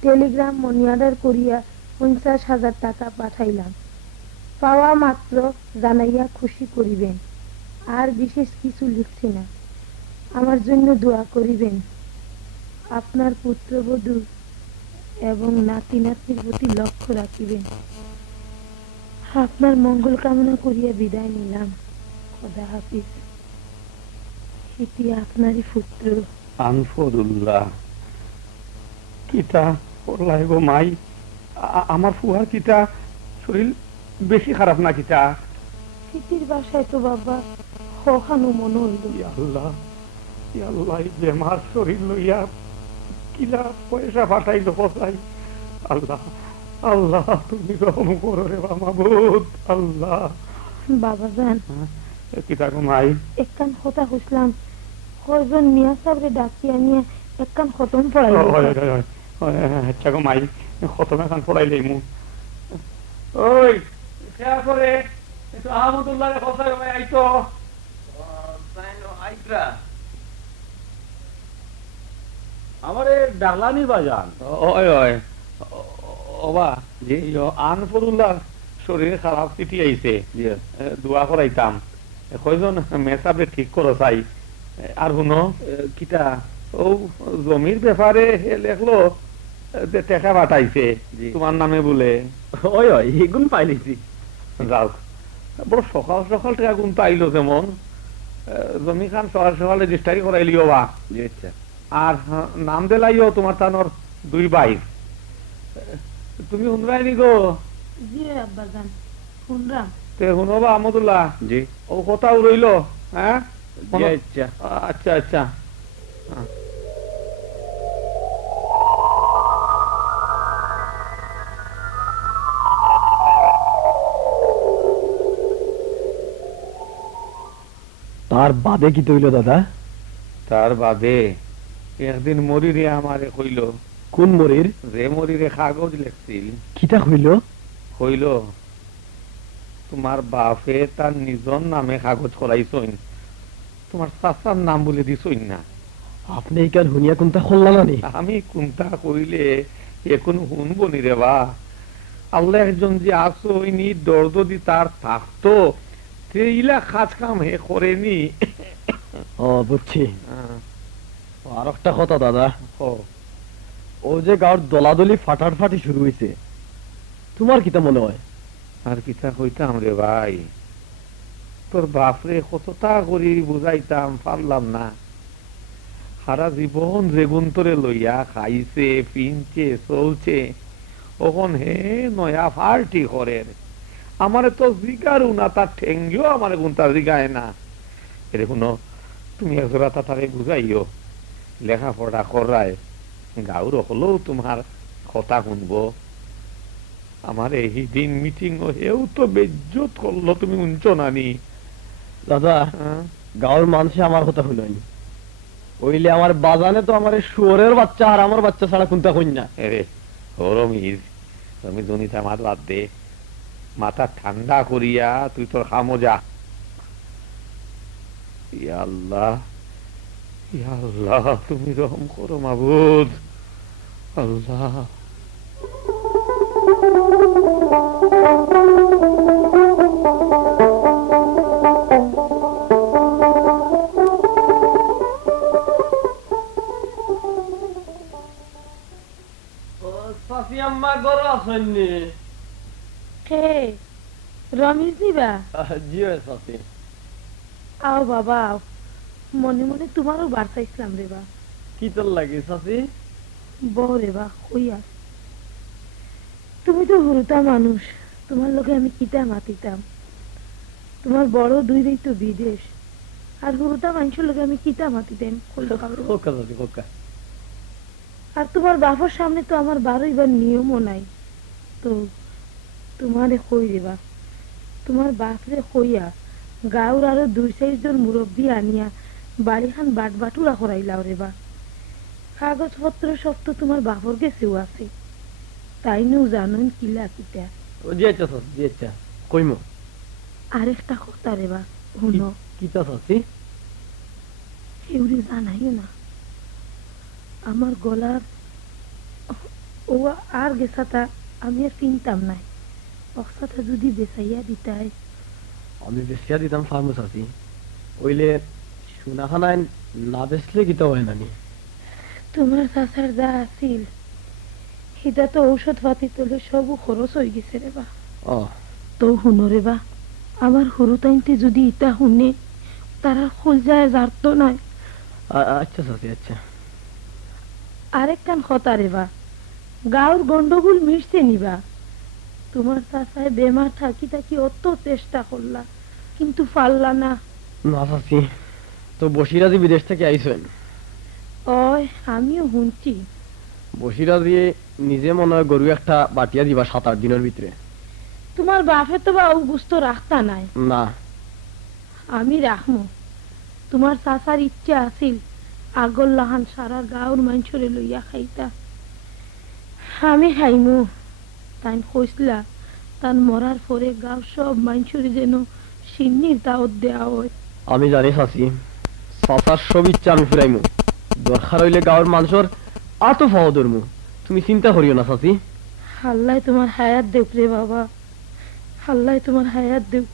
টেলিগ্রাম মানি অর্ডার করিয়া 50,000 টাকা পাঠাইলাম। পাওয়া মাত্র জানাইয়া খুশি করিবেন, আর বিশেষ কিছু লিখছি না। আমার জন্য দোয়া করিবেন। আপনার পুত্রবধূ এবং নাতি নাতনির প্রতি লক্ষ্য রাখিবেন। আপনার মঙ্গল কামনা করিয়া বিদায় নিলাম। খোদা হাফিজ। এটি আপনারই পুত্র আনফরুল্লাহ। কিতা করলাই গো মাই? আমার ফুয়ার কিতা শরীর বেশি খারাপ না কিতা? স্মৃতির বাসায় তো বাবা হখানো মন হইল। আল্লাহ আল্লাহ, বেমার শরীর লইয়া কিলা পয়সা পাঠাইল কোথায়? আল্লাহ আল্লাহ, তুমি রহম করো রে মাবুদ। আল্লাহ বাবা জান, কিতা গো মাই? একখান কথা কইছিলাম, কয়জন মিয়া সাহেবরে ডাকিয়া নিয়ে একখান খতম পড়াই। আচ্ছা গো মাই, খতম এখন পড়াইলেই মু। ওই খেয়া করে আহমদুল্লাহ কথা আইতো। আমারে ডাকলানি বাজান। আনফরুল্লাহ শরীর খারাপ চিঠি আইছে, দোয়া করাইতাম। কয়জন মেসাবে ঠিক করো চাই। আর শুনো কিতা, ও জমির ব্যাপারে লেখলো যে টাকা পাঠাইছে তোমার নামে বলে। এগুন পাইলিছি। যাও, বড় সকাল সকাল টাকা গুণ পাইলো। যেমন জমি খান সকাল সকালে রেজিস্ট্রারি করাইলিও বা, আর নাম দিলাইও তোমার তানোর 2 ভাই। তুমি শুনবাইনি গো? জি আব্বা জান, শুনলাম। তে শুনো বা আহমদুল্লাহ, জি ও কথাও রইল। হ্যাঁ আচ্ছা আচ্ছা আচ্ছা। তার বাদে কি তৈল দাদা? তার বাদে একদিন মরিরে আমারে কইল। কোন মরির? যে মরিরে কাগজ লেখছিল। কিতা হইল? হইল তোমার বাপে তার নিজর নামে কাগজ করাইছইন, তোমার চাচার নাম বলে দিছইন না। আপনি এখান হুনিয়া কোনটা খুললা না? আমি কোনটা কইলে এখন শুনবো নি রে বা? আল্লাহ একজন যে আসইনি ডর যদি তার থাকতো সেইলা কাজ কাম হে করেনি। বুঝছি। আর একটা কথা দাদা, ও যে গাঁর দলাদলি ফাটাফাটি শুরু হয়েছে, তোমার কিতা মনে হয়? আর কিতা কইতাম রে ভাই, তোর বাপরে কতটা করি বুঝাইতাম, পারলাম না। সারা জীবন যেগুন তোরে লইয়া খাইছে পিনছে চলছে, ওখন হে নয়া পার্টি করে। আমারে তো জিগারু না, তার ঠেঙ্গিও আমার গুনটা জিগায় না। এরে শুনো, তুমি একজোড়া তারে বুঝাইও, লেখাপড়া করায় গাঁর হলেও তোমার কথা শুনবো। আমার এই দিন মিটিং হেও তো বেজ্জত করলো, তুমি শুনছো নানি? দাদা গাঁর মানুষে আমার কথা শুনানি, ওইলে আমার বাজানে তো আমার শুয়োরের বাচ্চা আর আমার বাচ্চা ছাড়া কোনটা কই না। রে রমিজ, তুমি জনিতা মাত বাদ দে, মাথা ঠান্ডা করিয়া তুই তোর খামো যা। ইয়া আল্লাহ ইয়া আল্লাহ, তুমি রহম করো মাবুদ। আল্লাহ রমেশ দিবা? জি চাচি। আও বাবা আও, মনে মনে তোমারও বার্তা ইসলাম রে বা। কি তোর লাগে চাচি? বউ রে বা হইয়া, তুমি তো হুরুতা মানুষ, তোমার লোকে আমি কিতা মাতিতাম। তোমার বড় 2 তো বিদেশ, আর হুরুতা মানুষের লোকে আমি কিতা মাতিতাম। আর তোমার বাবার সামনে তো আমার বারোইবার নিয়মও নাই। তো তোমারে কই রেবা, তোমার বাপরে কইয়া গাঁর আরো 2-4 জন মুরব্বী আনিয়া বাড়িখান বাটবাটুরা করাইলাও রেবা। কাগজপত্র সব তো তোমার বাপর গেছেও আছে, তাই নু জানুন কিলা কিতা। আরেকটা কথা রেবা, শুনো। কিতা চাচি? কেউরে জানাইও না, আমার গলার ও আর গেছাতা আমি আর চিনতাম নাই অক্সাটা যদি বেচাইয়া দিতাই। আমি বেশিয়া দিতাম ফার্মো চাচি, ওইলে সোনাখানায় না বেচলে কিতা হয় নানি। তোমার চাচার যা আছিল সেটা তো ঔষধ পাতি তোলে সবও খরচ হয়ে গেছে রে বা। তো শুনো রে বা, আমার সরু টাইমতে যদি ইটা শুনে তারা খোল যায় জারত নাই। আচ্ছা চাচি আচ্ছা। আরেক কান কথা রে বা, গাঁর গন্ডগোল মিশছে নিবা। তোমার চাচায় বেমার থাকি থাকি অত চেষ্টা করলা কিন্তু পারলা না। না চাচি, তো বসিরাজি বিদেশ থেকে আইসেন। ওই আমিও শুনছি বসিরাজি নিজে মনে হয় গরু একটা বাটিয়া দিবা 7-8 দিনের ভিতরে। তোমার বাপে তো বা বুঝতো রাখতা নাই। না আমি রাখমু। তোমার চাচার ইচ্ছা আছিল আগর লাহান সারা গাঁর মানুষরে লইয়া খাইতা। আমি খাইমু তাই কইসলা তার মরার পরে গাঁও সব মানুষরে যেন সিন্নির দাওয়াত দেওয়া হয়। আমি জানি চাচি, চাচার সব ইচ্ছা আমি ফুরাইমু। দরকার হইলে গাঁর মানুষের আতো ফাও ধরমু, তুমি চিন্তা করিও না চাচি। আল্লাহ তোমার হায়াত দেব রে বাবা, আল্লাহ তোমার হায়াত দেব।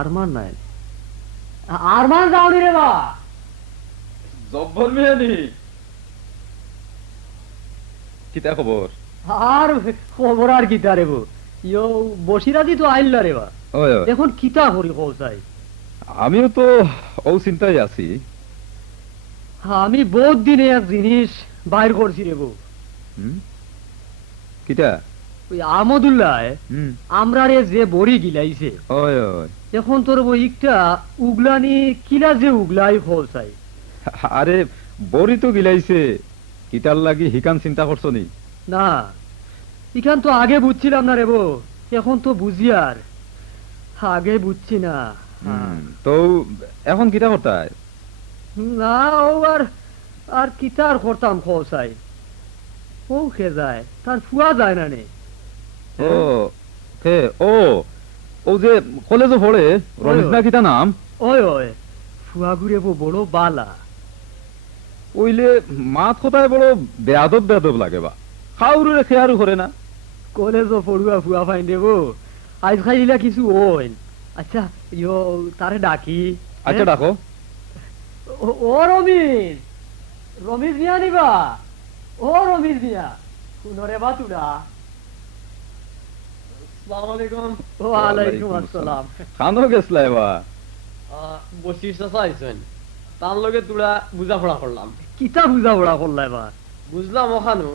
আরমান নাই, আরমান যাওনি রে বা জব্বর মিয়ানি, কিতা খবর? আর খবর আর কিতা রে বো, ইয়ো বসিরাজি তো আইল রে বা। এখন কিতা করি কৌসাই? আমিও তো ও চিন্তায় আছি। আমি বহুত দিনে এক জিনিস বাইর করছি রে বো। কিতা? ওই আহমদুল্লাহ আমরা রে যে বড়ি গিলাইছে, এখন তোর বইটা উগলানি কিলা যে উগলাই কৌসাই। আরে বড়ি তো গিলাইছে, কিতার লাগি হিকান চিন্তা করছো নি? না, ইখান তো আগে বুঝছিলাম না রে বো, এখন তো বুঝি আর আগে বুঝছি না। তো এখন কিতা করতায়? না ও আর কিতার করতাম খোসাই, ও খে যায় তার ফুয়া যায় না নে। ও হে ও ও যে কলেজে পড়ে রমেশ না কিতা নাম? ওই ওই ফুয়া ঘুরে বড় বালা। ওইলে মাত কথায় বড় বেয়াদব বেয়াদব লাগে বা, খাউরে খেয়ারও করে না। কলেজও পড়ুয়া ফুয়া ফাইন দেবো আজ খাইলা কিছু ওই। আচ্ছা ইয়ো তারে ডাকি। আচ্ছা ডাকো। ও রমিজ, রমিজ মিয়া নিবা? ও রমিজ মিয়া শুনরে বা তুরা? আসসালামু আলাইকুম। ওয়া আলাইকুম আসসালাম। খানো গেছলা বা? বসির চাচা আইছেন, তার লগে তুরা বুঝাপড়া করলাম। কিতা বুঝাপড়া করলা বা? বুঝলাম ওখানো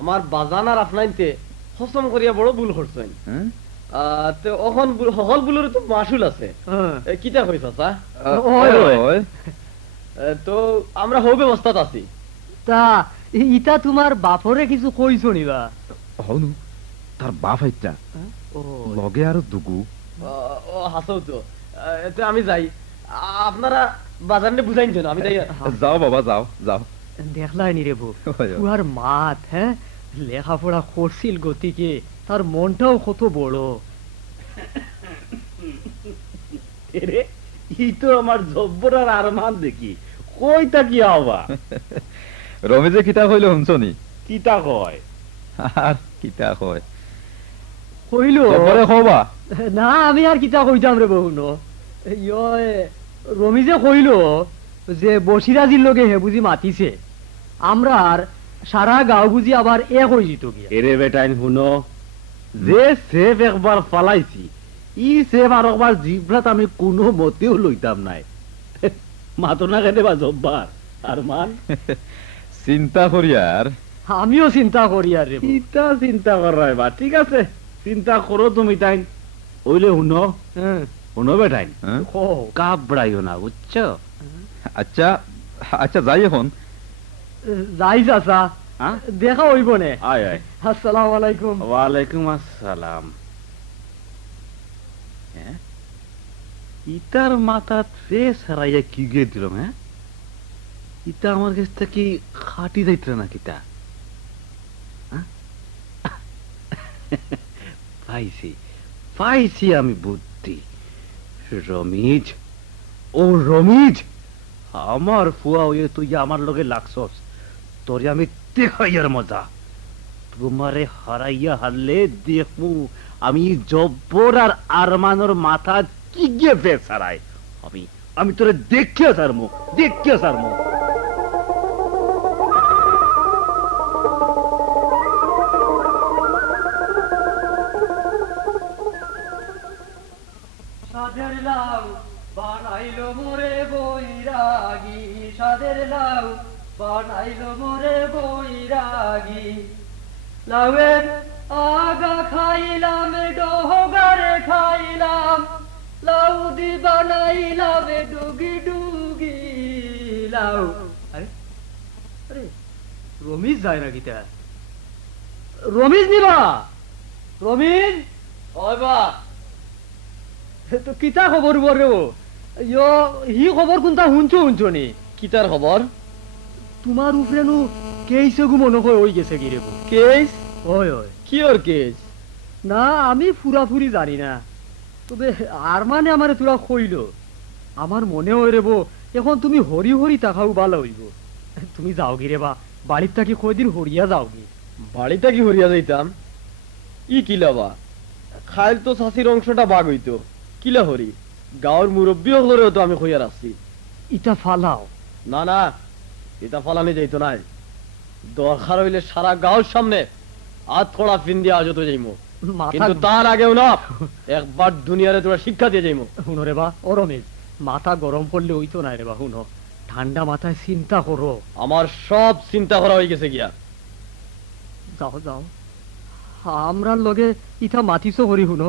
আমার বাজান আর আপনাইতে হসম করিয়া বড় ভুল করছেন। তো ওখান সকল ভুলের তো মাসুল আছে। কিতা কই চাচা? তো আমরা হো ব্যবস্থাত আছি। তা ইটা তোমার বাপরে কিছু কইছো নিবা? হনু তার বাপ আইতা লগে আর দুগু। ও হাসো তো, তো আমি যাই, আপনারা বাজারে বুঝাইন না, আমি যাই। যাও বাবা যাও যাও। দেখলাই নি রে বউ, উহার মাত হ্যাঁ লেখাপড়া করছিল গতিকে তার মনটাও কত বড়। ই তো আমার জব্বর আর আরমান দেখি কইতা কি আবা। রমেজে কিতা কইলো শুনছনি? কিতা কয়? আর কিতা কয় কইলো পরে কবা না, আমি আর কিতা কইতাম রে বহুনো। রমিজে কইলো যে বসিরাজির লগে হে বুঝি মাতিছে, আমরা আর সারা গাঁও বুঝি আবার এক হয়ে যেত গিয়া। এরে বেটাইন শুনো, যে সেফ একবার ফালাইছি ই সেফ আর একবার জিভরাত আমি কোনো মতেও লইতাম নাই। মাতো না কেন বা জব্বার আর মান চিন্তা করিয়ার। আমিও চিন্তা করি আর রে ইটা চিন্তা করাই বা ঠিক আছে, চিন্তা করো তুমি তাই। ওইলে শুনো শুনো বেটাইন, কাবড়াইও না বুঝছো? আচ্ছা আচ্ছা যাই এখন। যাই চাচা, দেখা হইব নে। আয় আয়। আসসালামু আলাইকুম। ওয়ালাইকুম আসসালাম। ইটার মাথা ট্রেস হারাইয়া কি গে দিলাম? হ্যাঁ ইটা আমার কাছ থেকে খাটি যাইতে না কিতা পাইছি পাইছি আমি বুদ্ধি। রমিজ, ও রমিজ, আমার ফুয়া হয়ে তুই আমার লগে লাগছস, তোরে আমি দেখাইয়ার মজা। তোমারে হারাইয়া হারলে দেখমু আমি জব্বর আর আরমানোর মাথা কি গিয়ে বেসারাই। আমি তোরে দেখিয়া সারমু, দেখিয়া সারমু। সাদের লাউ বানাইলো মোরে বৈরাগী, সাদের লাউ বানাইলো মোরে বৈরাগী। লাউয়ের আগা খাইলাম, ডোগারে খাইলাম, লাউ দি বানাইলাম ডুগি ডুগি লাউ। আরে আরে রমিজ যায় না গীতা, রমিজ নিবা, রমিজ ওই বা তো কিতা খবর বরে? ইয়ো হি খবর কোনটা শুনছো নি? কিতার খবর? তোমার উপরে নু কেস মনে হয় হয়ে গেছে কি রে? কেস? ওই ওই কি ওর কেস? না আমি ফুরাফুরি জানি না, তবে আর মানে আমার তোরা কইল, আমার মনে হয় রে বো এখন তুমি হরি হরি তাকাও ভালো হইব। তুমি যাও কি রে বা, বাড়ির থাকি কয়দিন হরিয়া যাও কি? বাড়িটা কি হরিয়া যাইতাম? ই কিলাবা খাইল তো শাশির অংশটা বাগ হইতো, কিলা হরি গাঁর মুরব্বী হলেও তো আমি কইয়া রাখছি ইটা ফালাও। না না, এটা ফালানি যাইতো নাই, দরকার হইলে সারা গাঁর সামনে হাত খোড়া ফিন দিয়ে আজত যাইমু, কিন্তু তার আগেও না একবার দুনিয়ারে তোরা শিক্ষা দিয়ে যাইমু। শুনো রে বা, ও রমেশ, মাথা গরম পড়লে হইতো না রে বা, শুনো ঠান্ডা মাথায় চিন্তা করো। আমার সব চিন্তা করা হয়ে গেছে গিয়া। যাও যাও, আমরা লগে ইটা মাতিছো হরি, শুনো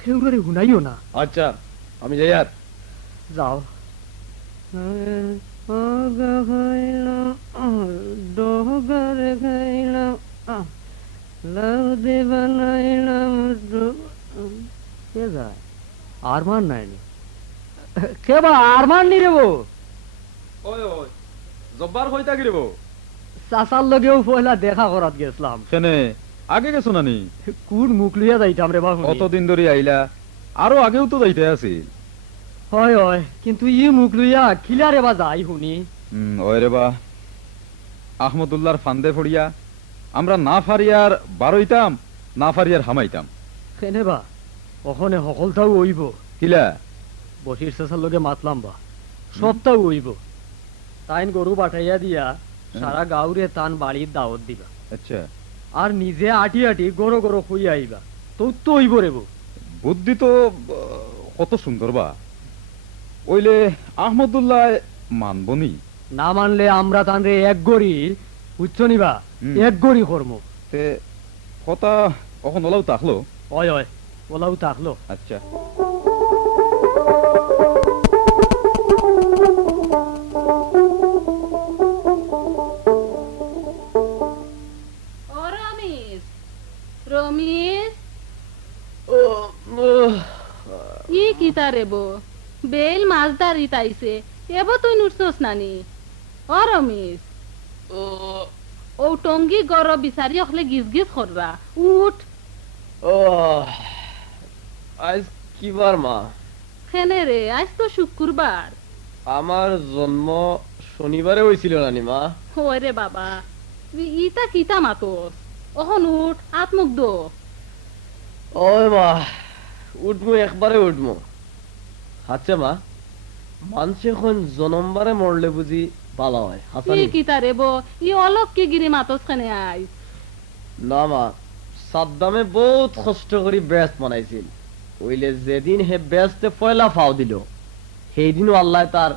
সেউরে শুনাইও না। আচ্ছা আমি যাই আর। যাও। আরমান নাই কেবা, আরমান নি রে বো? ওই ওই জব্বার হইতা কি রে বো? চাচার লগেও পয়লা দেখা করাত গেছিলাম। কেনে আগে গেছো নানি? কোন মুখ লইয়া যাইতাম রে বা, কতদিন ধরে আইলা, আরো আগেও তো যাইতে আছে। হয় হয়, কিন্তু ই মুখ লইয়া খিলা রে বা যাই শুনি। ওই রে বা, আহমদুল্লাহর ফান্দে ফড়িয়া আমরা না ফারিয়ার বারইতাম, না ফারিয়ার হামাইতাম। কেনে বা ওখানে সকলটাও ওইব কিলা? বসির চাচার লগে মাতলাম বা, সবটাও ওইব। তাইন গরু পাঠাইয়া দিয়া সারা গাঁওরে তান বাড়ির দাওয়াত দিবা। আচ্ছা, আর নিজে আটি আটি গরো গরো খুইয়া আইবা, তো তো হইব রে বো। বুদ্ধি তো কত সুন্দর বা, ওইলে আহমদুল্লাহ মানবনি? না মানলে আমরা তানরে এক গড়ি বুঝছো নিবা, এক গড়ি কর্ম। তে কথা কখন ওলাও তাকলো? ওই ওই ওলাও তাকলো। আচ্ছা রমিজ ই কিতা রেবো বেল মাছ দাঁড়ি তাইছে এব তুই নুটছস নানি? ও রমিজ, ও টঙ্গি গর বিচারি অখলে গিজ গিজ কররা, উঠ। আজ কি বার মা? কেনে রে, আজ তো শুক্রবার। আমার জন্ম শনিবারে হয়েছিল নানি মা। ওই রে বাবা, ইটা কিতা মাতস? অহন উঠ, আত্মুখ দো। ওই মা উঠমু, একবারে উঠমু। আচ্ছা মা, মানুষ এখন জনমবারে মরলে বুঝি ভালো হয়? কিতা রে বো, ই অলক কি গিরি মাতস কেনে আই? না মা, সাদ্দামে বহুত কষ্ট করে বেস্ট বানাইছিল, ওইলে যেদিন হে বেস্টে পয়লা ফাও দিল সেই দিনও আল্লাহ তার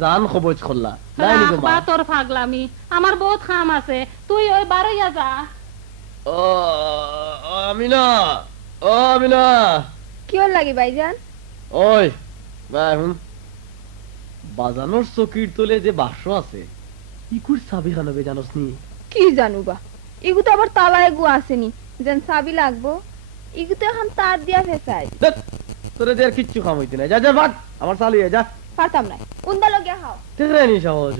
জান কবজ করলা। রাখবা তোর ফাগলামি, আমার বহুত খাম আছে, তুই ওই বারইয়া যা। ও আমিনা, ও আমিনা। কি ওর লাগি ভাইজান? ওই বাজানোর চকির তোলে যে বাক্স আছে ইকুর চাবি খানবে জানোস নি? কি জানুবা, ইগু তো আবার তালায় গু আসেনি যেন চাবি লাগবো। ইগু তো এখন তার দিয়া ফেসাই। তোরে যে আর কিচ্ছু খাম হইতে না, যা যা ভাগ, আমার চালিয়ে যা। পারতাম না উন্দা লগিয়া খাও ঠিক রানি সহজ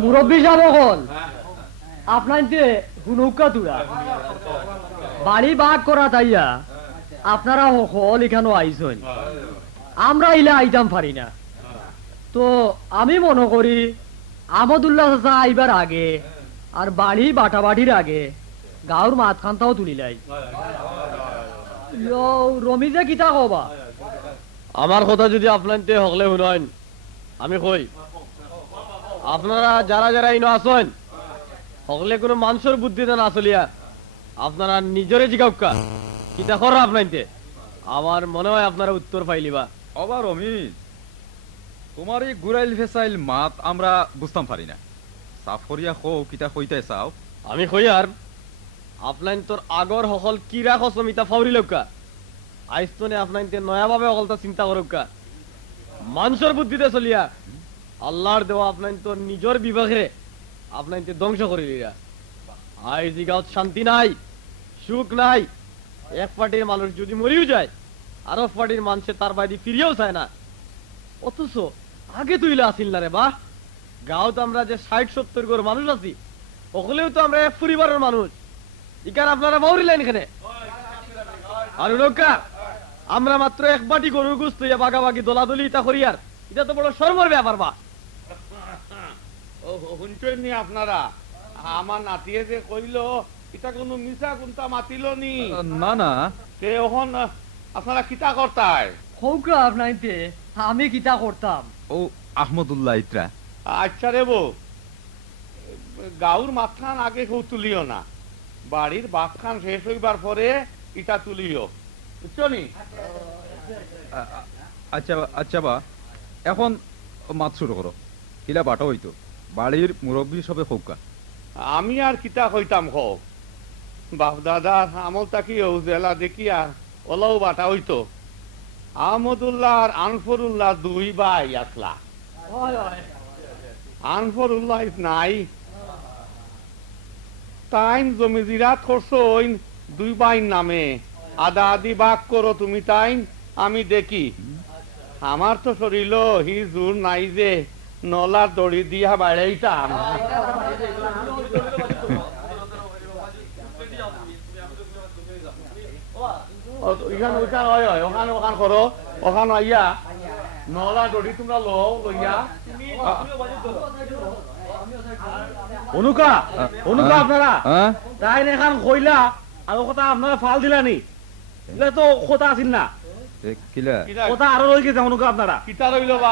মুরব্বী সাহেব আপনার হুনৌকা তুরা বাড়ি বাগ করা তাইয়া আপনারা হল এখানে আইসন আমরা ইলা আইতাম পারি না তো আমি মনে করি আমদুল্লাহ চাচা আইবার আগে আর বাড়ি বাটাবাটির আগে গাঁর মাঝখানটাও তুলিলাই রমিজে কিতা কবা আমার কথা যদি আপনার হকলে শুনেন আমি কই আপনারা যারা যারা ইনো আসেন হকলে কোনো মানুষের বুদ্ধিতে না চলিয়া আপনারা নিজরে জিগাউকা কিতা কর আপনাইতে আমার মনে হয় আপনারা উত্তর পাইলিবা আবার অমিত তোমার এই গুরাইল ফেসাইল মাত আমরা বুঝতাম পারি না সাফরিয়া খো কিতা কইতে চাও আমি কই আর আপনার তোর আগর হকল কিরা কসমিতা ফাউরি লৌকা আইস্তনে আপনার নয়াভাবে হকলটা চিন্তা করুকা মানুষের বুদ্ধিতে চলিয়া আল্লাহর দেওয়া আপনার তোর নিজের বিভাগে আপনার ধ্বংস করে দিলা আজ গাঁত শান্তি নাই সুখ নাই এক পার্টির মানুষ যদি মরিও যায় আরো পার্টির মানুষে তার বাড়ি ফিরিয়েও চায় না অথচ আগে তুইলা আসিল না রে বাহ গাঁত আমরা যে ৬০-৭০ ঘর মানুষ আছি ওগুলেও তো আমরা এক পরিবারের মানুষ ইকার আপনারা বাউরিলেন এখানে আর নৌকা আমরা মাত্র এক বাটি গরুর গোশত ইয়া বাগাবাগি দোলাদলি ইটা করিয়ার এটা তো বড় শর্মের ব্যাপার বা শুনছেন নি আপনারা আমার নাতিয়ে যে কইল এটা কোনো মিছা কোনটা মাতিল নি না না তে এখন আপনারা কিতা করতায় হৌকা আপনার আমি কিতা করতাম ও আহমদুল্লাহ ইত্রা আচ্ছা রে বউ গাউর মাথান আগে কেউ তুলিও না বাড়ির বাঘখান শেষ হইবার পরে ইটা তুলিও বুঝছো নি আচ্ছা আচ্ছা বা এখন মাত শুরু করো কিলা বাটা হইতো বাড়ির মুরব্বী সবে হৌকা আমি আর কিতা কইতাম হোক বাপ দাদার আমল তাকি জেলা দেখিয়া ওলাও বাটা হইতো আহমদুল্লাহ আর আনফরুল্লাহ দুই ভাই আসলা আনফরুল্লাহ নাই তাইন জমি জিরাত করছো দুই ভাইয়ের নামে আদা আদি ভাগ করো তুমি তাইন আমি দেখি আমার তো শরীর হি জোর নাই যে নলার দড়ি দিয়া বাড়াইতাম ওখান করো ওখানে আইয়া নলা দড়ি তোমরা লইয়া অনুকা অনুকা আপনারা তাই এখান কইলা আর কথা আপনারা ফাল দিলানি এগুলা তো কথা আছিল না কিলা কথা আরো রই গেছে অনুকা আপনারা কিতা রইল বা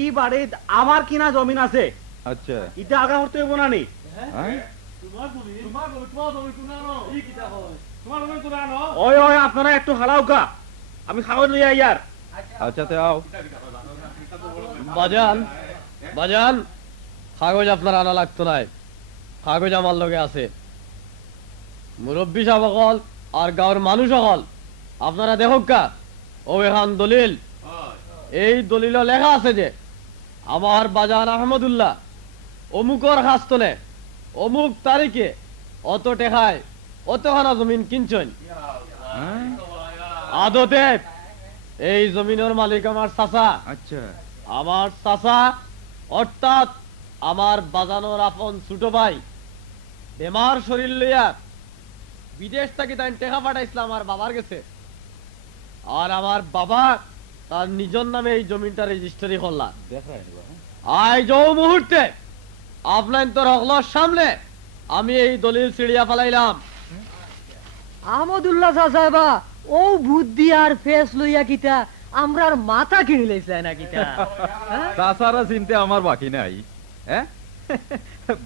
ই বাড়িত আমার কিনা জমিন আছে আচ্ছা ইটা আগা হতে হইব না নি ওই ওই আপনারা একটু হালাউকা আমি খাওয়া লইয়া ইয়ার আচ্ছা তে আও বাজান বাজান কাগজ আপনার আনা লাগতো নাই কাগজ আমার লগে আছে মুরব্বী সাহেব সকল আর গাঁর মানুষ সকল আপনারা দেখুক কা ও এখান দলিল এই দলিল লেখা আছে যে আমার বাজান আহমদুল্লাহ অমুকর হাস্তলে অমুক তারিখে অত টেকায় অতখানা জমিন কিনছেন আদতে এই জমিনের মালিক আমার চাচা আচ্ছা আমার চাচা অর্থাৎ আমার বাজানোর আপন ছোট ভাই বেমার শরীর লইয়া বিদেশ থেকে তাই টেকা পাঠাইছিল আমার বাবার কাছে আর আমার বাবা তার নিজের নামে এই জমিনটা রেজিস্ট্রি করলা আজ যে মুহূর্তে আপনার তোর হকলার সামনে আমি এই দলিল ছিড়িয়া ফেলাইলাম আহমদুল্লাহ চাচা ও বুদ্ধি আর ফেস লইয়া কিতা আমরার মাথা কিনে লাইছে না কিতা চাচারা চিনতে আমার বাকি নাই হ্যাঁ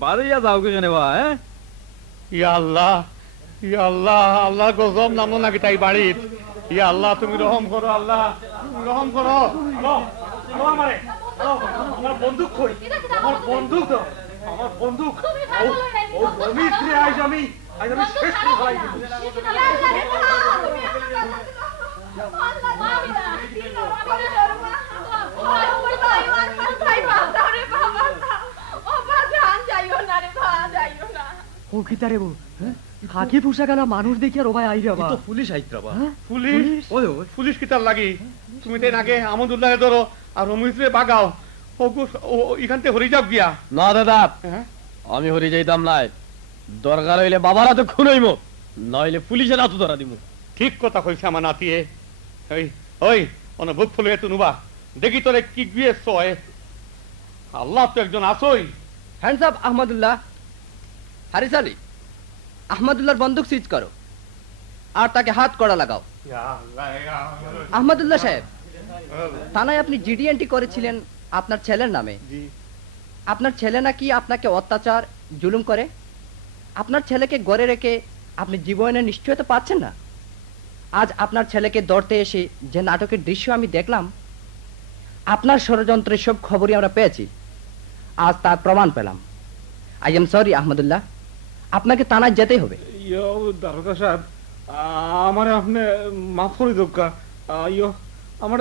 বাড়িয়া যাও কেনে বা হ্যাঁ ইয়া আল্লাহ ইয়া আল্লাহ, আল্লাহ গজব নামলো নাকি তাই বাড়ির? ইয়া আল্লাহ, তুমি রহম করো, আল্লাহ তুমি রহম করো। আমার বন্দুক কই? আমার বন্দুক দাও, আমার বন্দুক। ও রমিজ রে, আজ আমি শেষ করে ফেলাই দিব। ও কি তারে বউ, খাকি পোশাকালা মানুষ দেখি আর ও ভাই আইরা বা পুলিশ আইতরা বা পুলিশ? ওই পুলিশ কি তার লাগি? তুমি তাই আগে আহমদুল্লাহ ধরো আর রমিজ রে বাগাও। ও এখান থেকে হরি যাও গিয়া। না দাদা, আমি হরি যাইতাম নাই। দরকার হইলে বাবার হাতে খুন হইব, নইলে পুলিশের হাতে ধরা দিব। ঠিক কথা কইছে আমার নাতিয়ে। ওই ওই অনেক বুক ফুলে তুনুবা, দেখি তোরে কি গিয়ে সয়। আল্লাহ তো একজন আসই। Hands up Ahmadullah. হারিস আলী, আহমদুল্লাহর বন্দুক সুইচ করো আর তাকে হাত কড়া লাগাও। আহমদুল্লাহ সাহেব, থানায় আপনি জিডি এন্ট্রি করেছিলেন আপনার ছেলের নামে। আপনার ছেলে নাকি আপনাকে অত্যাচার জুলুম করে। আপনার ছেলেকে গড়ে রেখে আপনি জীবনের নিশ্চয়তা পাচ্ছেন না। আজ আপনার ছেলেকে ধরতে এসে যে নাটকের দৃশ্য আমি দেখলাম, আপনার ষড়যন্ত্রের সব খবরই আমরা পেয়েছি। আজ তার প্রমাণ পেলাম। আই এম সরি আহমদুল্লাহ, আপনাকে থানায় যেতেই হবে। দারোগা সাহেব, আমার আপনি মাফ করে দোকা। আমার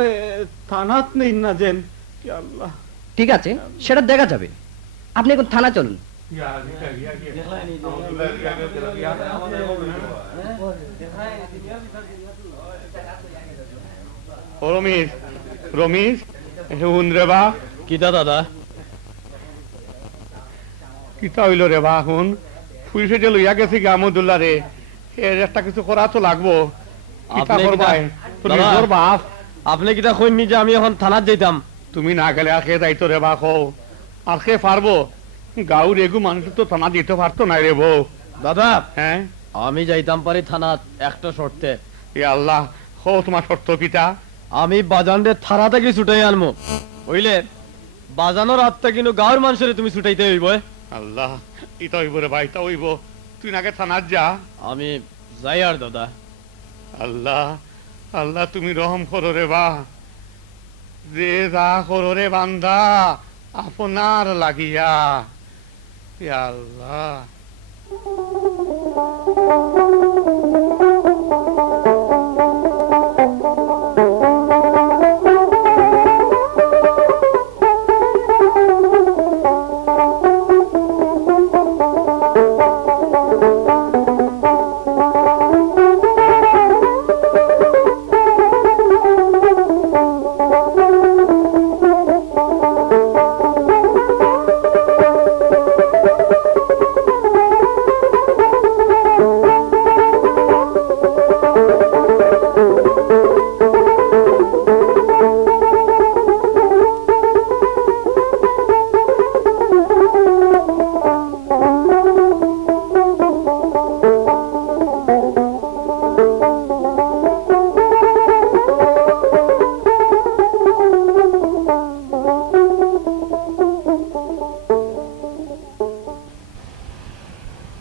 থানাত নেই না যেন। আল্লাহ, ঠিক আছে, সেটা দেখা যাবে। আপনি এখন থানা চলুন। রমিজ, রমিজ হুন রে বা। কিতা দাদা? কিতা হইল রে বা? হুন, পুলিশে যে লইয়া গেছে কি আহমদুল্লাহ রে, এর একটা কিছু করা তো লাগবো। কিতা করবাই? তুমি তোর বাপ। আপনি কিতা কইনি যে আমি এখন থানাত যাইতাম? তুমি না গেলে আর খেয়ে যাইতো রে বা। খো আর খেয়ে পারবো? গাঁর এগু মানুষ তো থানা দিতে পারতো না রে বউ। দাদা, হ্যাঁ আমি যাইতাম পারি থানাত একটা শর্তে। এ আল্লাহ, হো তোমার শর্ত কিতা? আমি বাজানরে থানা থেকে ছুটাই আনবো, হইলে বাজানোর হাতটা কিন্তু গাঁর মানুষের তুমি ছুটাইতে হইব। আল্লাহ, ইটা হইব রে ভাই, তা হইব। তুই নাকি থানাত যা। আমি যাই আর দাদা। আল্লাহ, আল্লাহ তুমি রহম করো রে বা। যে যা করো রে বান্দা আপনার লাগিয়া। আল্লাহ,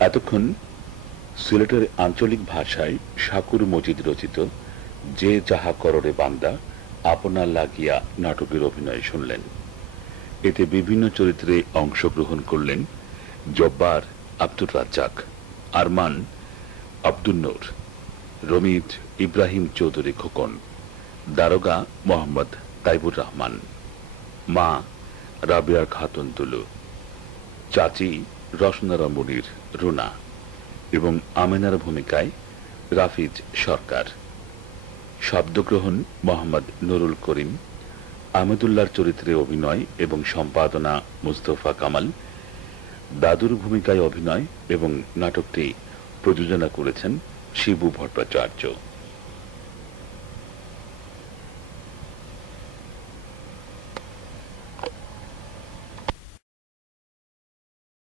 এতক্ষণ সিলেটের আঞ্চলিক ভাষায় শাকুর মজিদ রচিত যে যাহা কররে বান্দা আপনার লাগিয়া নাটকের অভিনয় শুনলেন। এতে বিভিন্ন চরিত্রে অংশগ্রহণ করলেন জব্বার আব্দুর রাজ্জাক, আরমান আব্দুল নূর, রমিজ ইব্রাহিম চৌধুরী খোকন, দারোগা মোহাম্মদ তাইবুর রহমান, মা রাবিয়া খাতুন তুলু, চাচি রসনারা মুনির রুনা এবং আমেনার ভূমিকায় রাফিজ সরকার। শব্দগ্রহণ মোহাম্মদ নুরুল করিম, আহমেদুল্লাহর চরিত্রে অভিনয় এবং সম্পাদনা মুস্তফা কামাল, দাদুর ভূমিকায় অভিনয় এবং নাটকটি প্রযোজনা করেছেন শিবু ভট্টাচার্য।